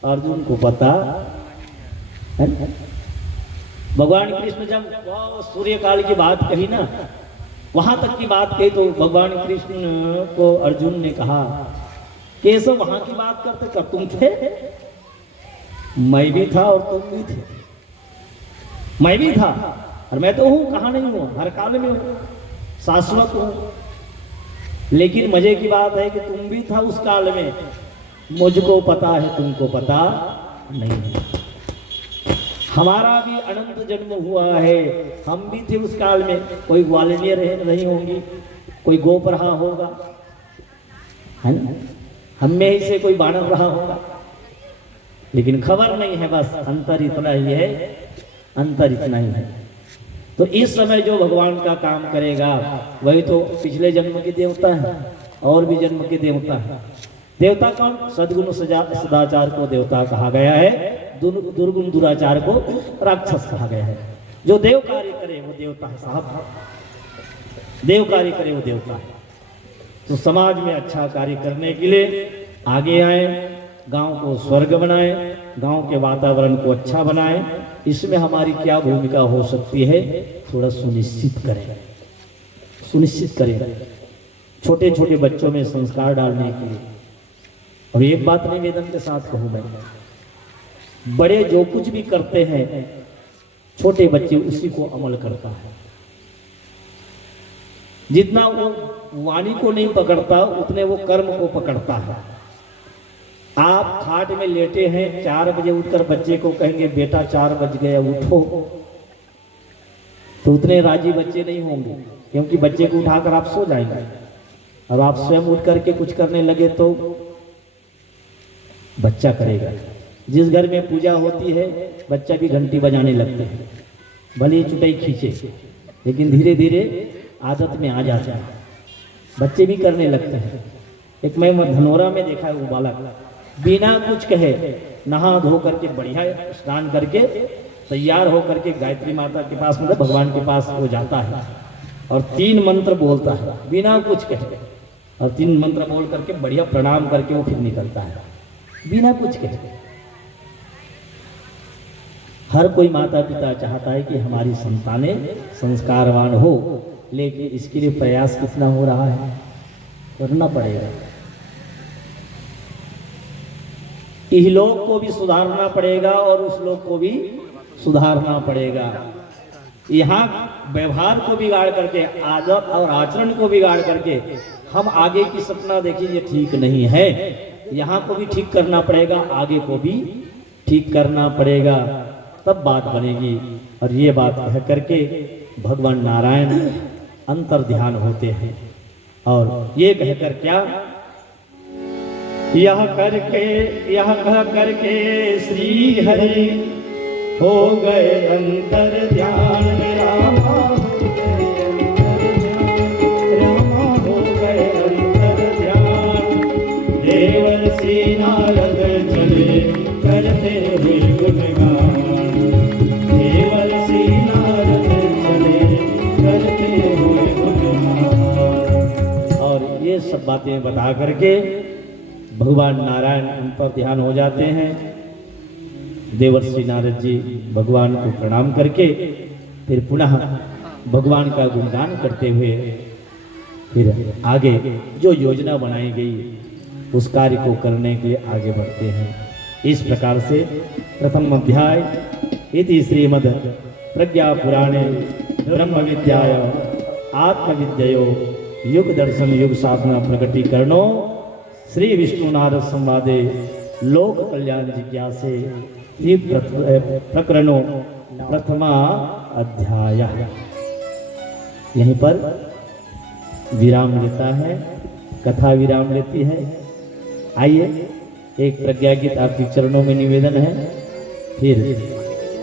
अर्जुन को पता है। भगवान कृष्ण जब सूर्य काल की बात कही ना, वहां तक की बात कही तो भगवान कृष्ण को अर्जुन ने कहा केशव वहां की बात करते कब तुम थे? मैं भी था और तुम भी थे। मैं भी था और मैं तो हूं, कहां नहीं हूं, हर काल में हूं, शाश्वत हूं। लेकिन मजे की बात है कि तुम भी था उस काल में, मुझको पता है तुमको पता नहीं। हमारा भी अनंत जन्म हुआ है, हम भी थे उस काल में। कोई ग्वालिनी रही होंगी, कोई गोप रहा होगा, है ना? हम में ही से कोई बानर रहा होगा, लेकिन खबर नहीं है। बस अंतर इतना ही है, अंतर इतना ही है। तो इस समय जो भगवान का काम करेगा वही तो पिछले जन्म के देवता है और भी जन्म के देवता है। देवता कौन? सद्गुण सदाचार को देवता कहा गया है, दुर्गुण दुराचार को राक्षस कहा गया है। जो देव कार्य करे वो देवता है साहब, देव कार्य करे वो देवता है। तो समाज में अच्छा कार्य करने के लिए आगे आए, गांव को स्वर्ग बनाए, गांव के वातावरण को अच्छा बनाए। इसमें हमारी क्या भूमिका हो सकती है, थोड़ा सुनिश्चित करें, सुनिश्चित करें। छोटे छोटे बच्चों में संस्कार डालने के लिए अब एक बात निवेदन के साथ कहूं मैं, बड़े जो कुछ भी करते हैं छोटे बच्चे उसी को अमल करता है। जितना वो वाणी को नहीं पकड़ता उतने वो कर्म को पकड़ता है। आप खाट में लेटे हैं, 4 बजे उठकर बच्चे को कहेंगे बेटा 4 बज गए उठो, तो उतने राजी बच्चे नहीं होंगे, क्योंकि बच्चे को उठाकर आप सो जाएंगे। और आप स्वयं उठ करके कुछ करने लगे तो बच्चा करेगा। जिस घर में पूजा होती है बच्चा भी घंटी बजाने लगते हैं, भले ही चुटाई खींचे, लेकिन धीरे धीरे आदत में आ जाता है, बच्चे भी करने लगते हैं। एक मैं धनोरा में देखा है, वो बालक बिना कुछ कहे नहा धो करके बढ़िया स्नान करके तैयार होकर के गायत्री माता के पास, मतलब भगवान के पास वो जाता है और 3 मंत्र बोलता है बिना कुछ कहे, और 3 मंत्र बोल करके बढ़िया प्रणाम करके वो फिर निकलता है बिना कुछ कहे। हर कोई माता पिता चाहता है कि हमारी संतानें संस्कारवान हो, लेकिन इसके लिए प्रयास कितना हो रहा है, करना पड़ेगा। इस लोग को भी सुधारना पड़ेगा और उस लोग को भी सुधारना पड़ेगा। यहाँ व्यवहार को बिगाड़ करके, आदत और आचरण को बिगाड़ करके हम आगे की सपना देखिए, ये ठीक नहीं है। यहाँ को भी ठीक करना पड़ेगा, आगे को भी ठीक करना पड़ेगा, तब बात बनेगी। और ये बात कह करके भगवान नारायण अंतर ध्यान होते हैं और ये कहकर क्या, यह कह करके श्री हरि हो गए अंतर ध्यान, रामा हो गए अंतर ध्यान। देवर्षि नारद चले करते हुए गुणगान, देवर्षि नारद चले करते हुए गुणगान। और ये सब बातें बता करके भगवान नारायण उन पर ध्यान हो जाते हैं। देवर्षि नारद जी भगवान को प्रणाम करके फिर पुनः भगवान का गुणगान करते हुए फिर आगे जो योजना बनाई गई उस कार्य को करने के लिए आगे बढ़ते हैं। इस प्रकार से प्रथम अध्याय इति श्रीमद् प्रज्ञा पुराणे ब्रह्म विद्याय आत्मविद्ययो युग दर्शन युग साधना प्रकटीकरणो श्री विष्णु नारद संवादे लोक कल्याण जिज्ञासे प्रकरणों प्रथमा अध्याय। यहीं पर विराम लेता है, कथा विराम लेती है। आइए एक प्रज्ञा गीत आपके चरणों में निवेदन है, फिर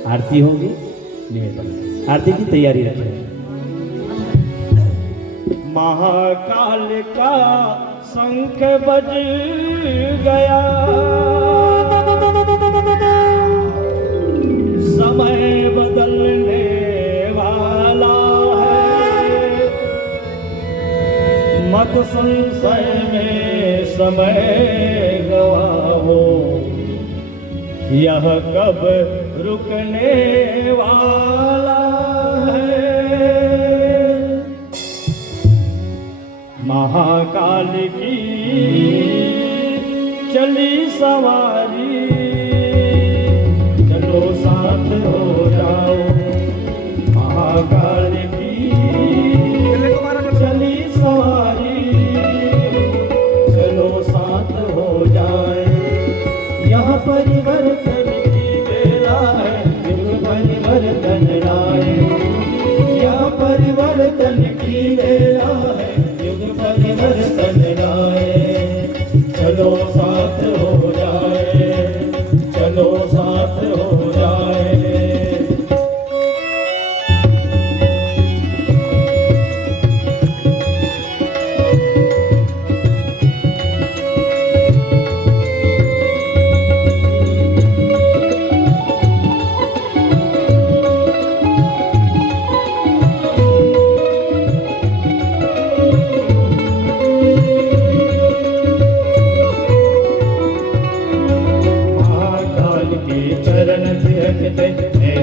आरती होगी। निवेदन आरती की तैयारी रखें। महाकाल का शंख बज गया, समय बदलने वाला है, मत संशय में समय गवाओ, यह कब रुकने वाला है। महाकाल की चली सवारी, चलो साथ हो जाओ। महाकाल की चली सवारी, चलो साथ हो जाए। यहाँ परिवर्तन की बेला है, युग परिवर्तन लाए। यहाँ परिवर्तन की बेला है, परिवर्तन लाए। चलो साथ हो जाए, चलो साथ हो जाए।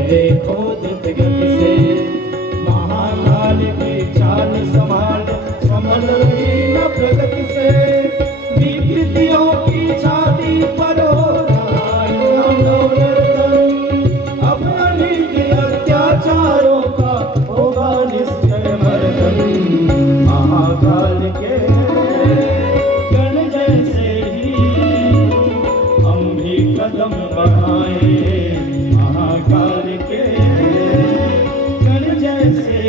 देखो दिग्गज से महाकाल की चाल संभाल, संभल रही न प्रगति से। विकृतियों की चाल भी कदम बढ़ाए महाकाल के गण जैसे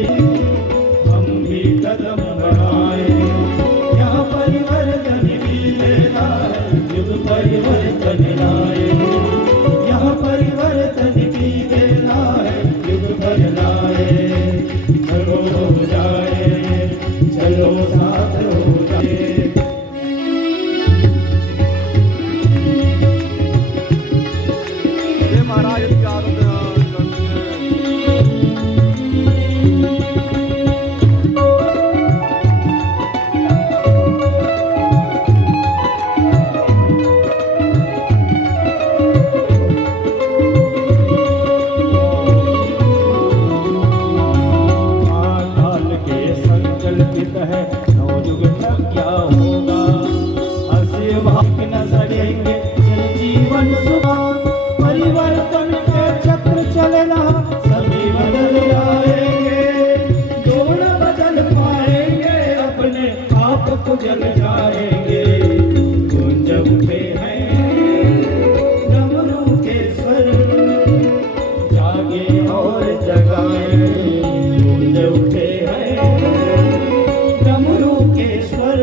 हम भी कदम बढ़ाए। यहाँ परिवर्तन भी लेना है, युग परिवर्तन लाए। यहाँ परिवर्तन भी लेना है, युग बदलाए। चलो हो जाए, चलो साथ हो जाए। महाराज की आरती संकल्पित है नवयुग तक क्या होगा। हंसे भाग न सड़ेंगे जीवन सुधार। परिवर्तन के चक्र चलेगा, सभी बदल जाएंगे। जोड़ बदल पाएंगे, अपने आप को जल जाएंगे। गूंज उठे हैं डमरू के स्वर, जागे और जगाए। गूंज उठे डमरू के स्वर,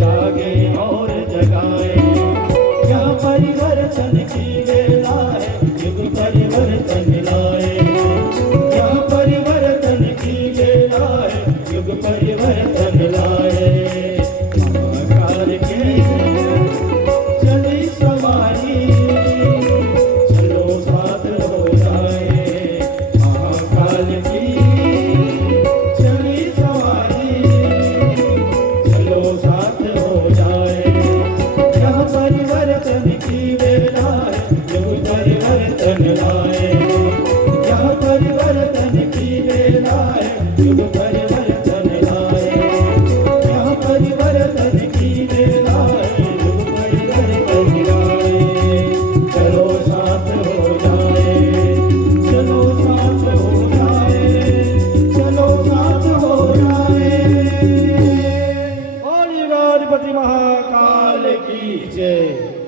जागे और जगाए। यह परिवर्तन की वेला है, युग परिवर्तन लाए। यह परिवर्तन की वेला है, युग परिवर्तन लाए। महाकाल के चली सवारी, चलो साथ हो जाए। महाकाल की परिवर्तन की वेला है, युग परिवर्तन लाए। यह परिवर्तन की वेला है, युग परिवर्तन लाए। यह परिवर्तन की वेला है, युग परिवर्तन लाए। चलो साथ हो जाए, चलो साथ हो जाए, चलो साथ हो जाए। बोलिए गणपति महाकाल की जय।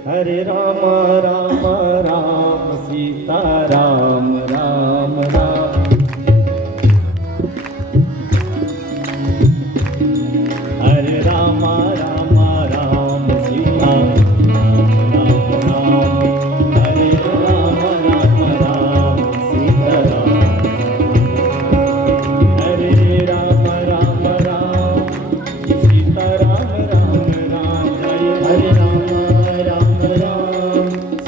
हरे राम राम राम सीता राम राम राम। हरे राम राम राम सीता राम राम राम। हरे राम राम राम सीता राम। हरे राम राम राम सीता राम राम राम। हरे राम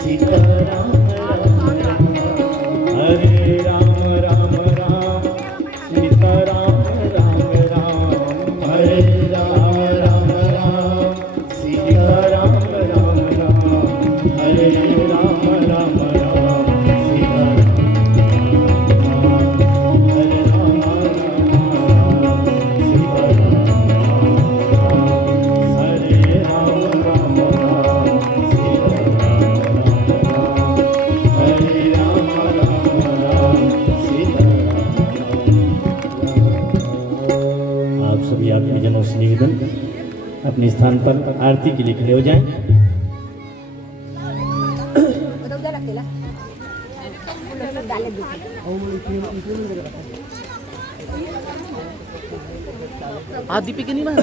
सीता राम राम राम। हरे राम राम राम सीता राम राम राम। हरे राम राम राम सीता राम राम राम। हरे राम राम राम सीता हरे राम राम सीता हरे राम राम आप सभी आत्मीजनों से निवेदन अपने स्थान पर आरती के लिए खड़े हो जाएं। आदि पे नहीं मारा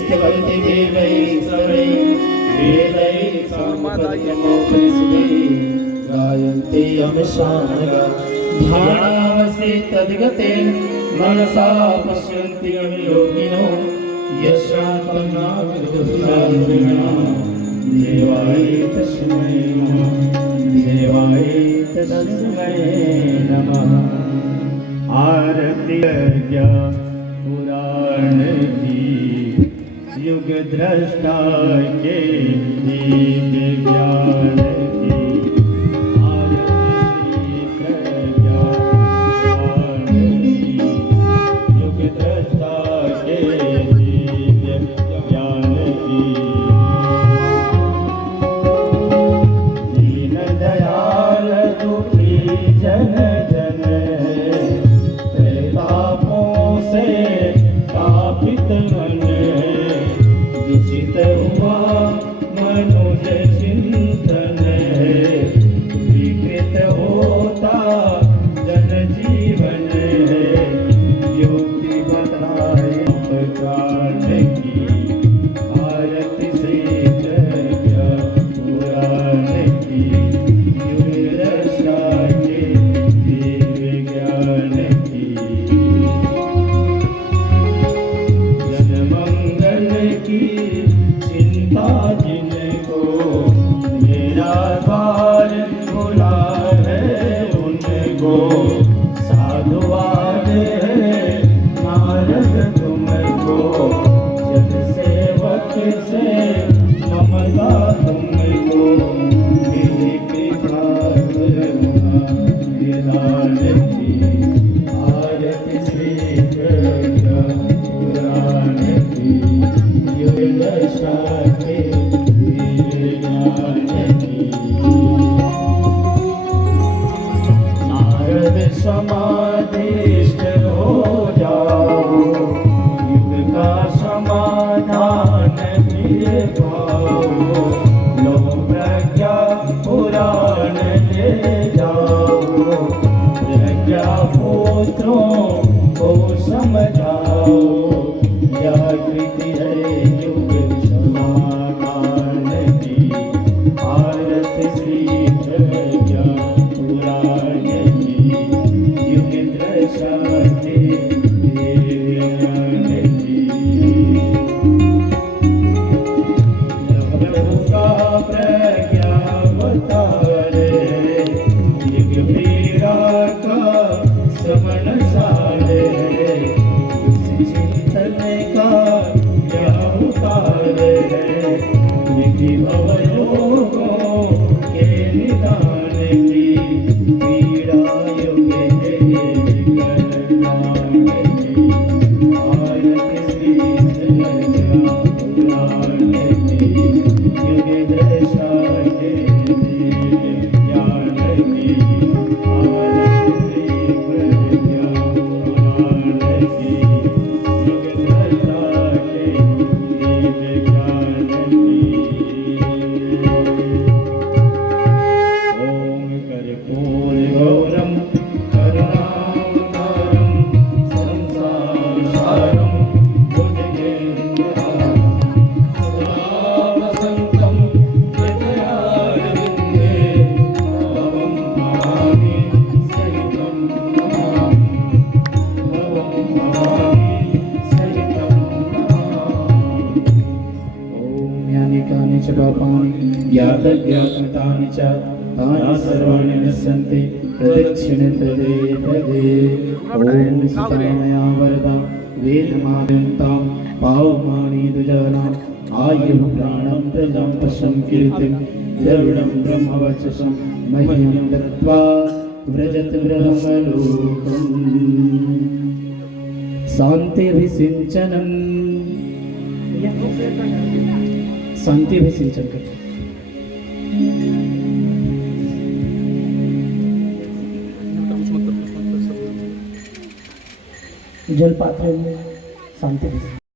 स्तवन्ति देवैः सर्वैः वेदैः सामपद्यमोपनिषदि गायन्ति यमशानगा ध्यानामसि तद्गतेन मनसा पश्यन्ति योगिनो यशान्तं नाविदुःसान्विना देवाय तस्मै नमः। आरती पुराण की युग दृष्टा के दिव्य ज्ञान की आरती प्रज्ञान की युग दृष्टा के दिव्य ज्ञान की दीन दयाल दुखी जन जन तापों से तापित मन दूषित हुआ मनुष्य चिंतन विकृत होता जन जीवन युक्ति बताए प्रकार की आरती से प्रज्ञा पुराण की युग दृष्टा के दिव्य ज्ञान की जनमंगल की चिंता जिनको मेरा द्वार खुला है उनको साधुवाद है नारद तुमको जन सेवक से ममता तुमको मेरी कृपा निदान की आरती श्री प्रज्ञा पुराण की युग दशा के दिव्य ज्ञान की नारद समाधिष्ठ हो जाओ युग का समाधान फिर पाओ लो प्रज्ञा पुराण ले जाओ प्रज्ञा पुत्रों को समझाओ यह कृति है युग समाधान की आरती श्री प्रज्ञा पुराण की युग दशा के दिव्य ज्ञान की प्रभु का प्रज्ञा अवतारे युग पीड़ा का समन सारे चिंतन का यह उतारे विधि भवयोगों के निदान की पीड़ा युग कल्याण की आरती श्री प्रज्ञा पुराण की युग दशा के दिव्य ज्ञान की आरती श्री प्रज्ञा पुराण की युग दशा के दिव्य ज्ञान की ओम कर्पूर गौरम करुणावतारम संसारसारम भुजगेन्द्रहारम सदा वसन्तं हृदयारविन्दे भवं भवामि सहितं नमामि भवं भवामि सहितं नमामि ॐ यानि कानि च पापानि ज्ञातज्ञातकृतानि च तानि सर्वाणि नश्यन्ति प्रदक्षिणे पदे पदे ॐ सीतामया वरदा वेदमादन्तां पावमानि दुजानाम् आयुः प्राणं प्रजां पशं कीर्तिं द्रविडं ब्रह्मवचसं मह्यं दत्त्वा व्रजत ब्रह्मलोकम् शान्तिभिषिञ्चनं शान्तिभिषिञ्चन कर जल पात्र में शांति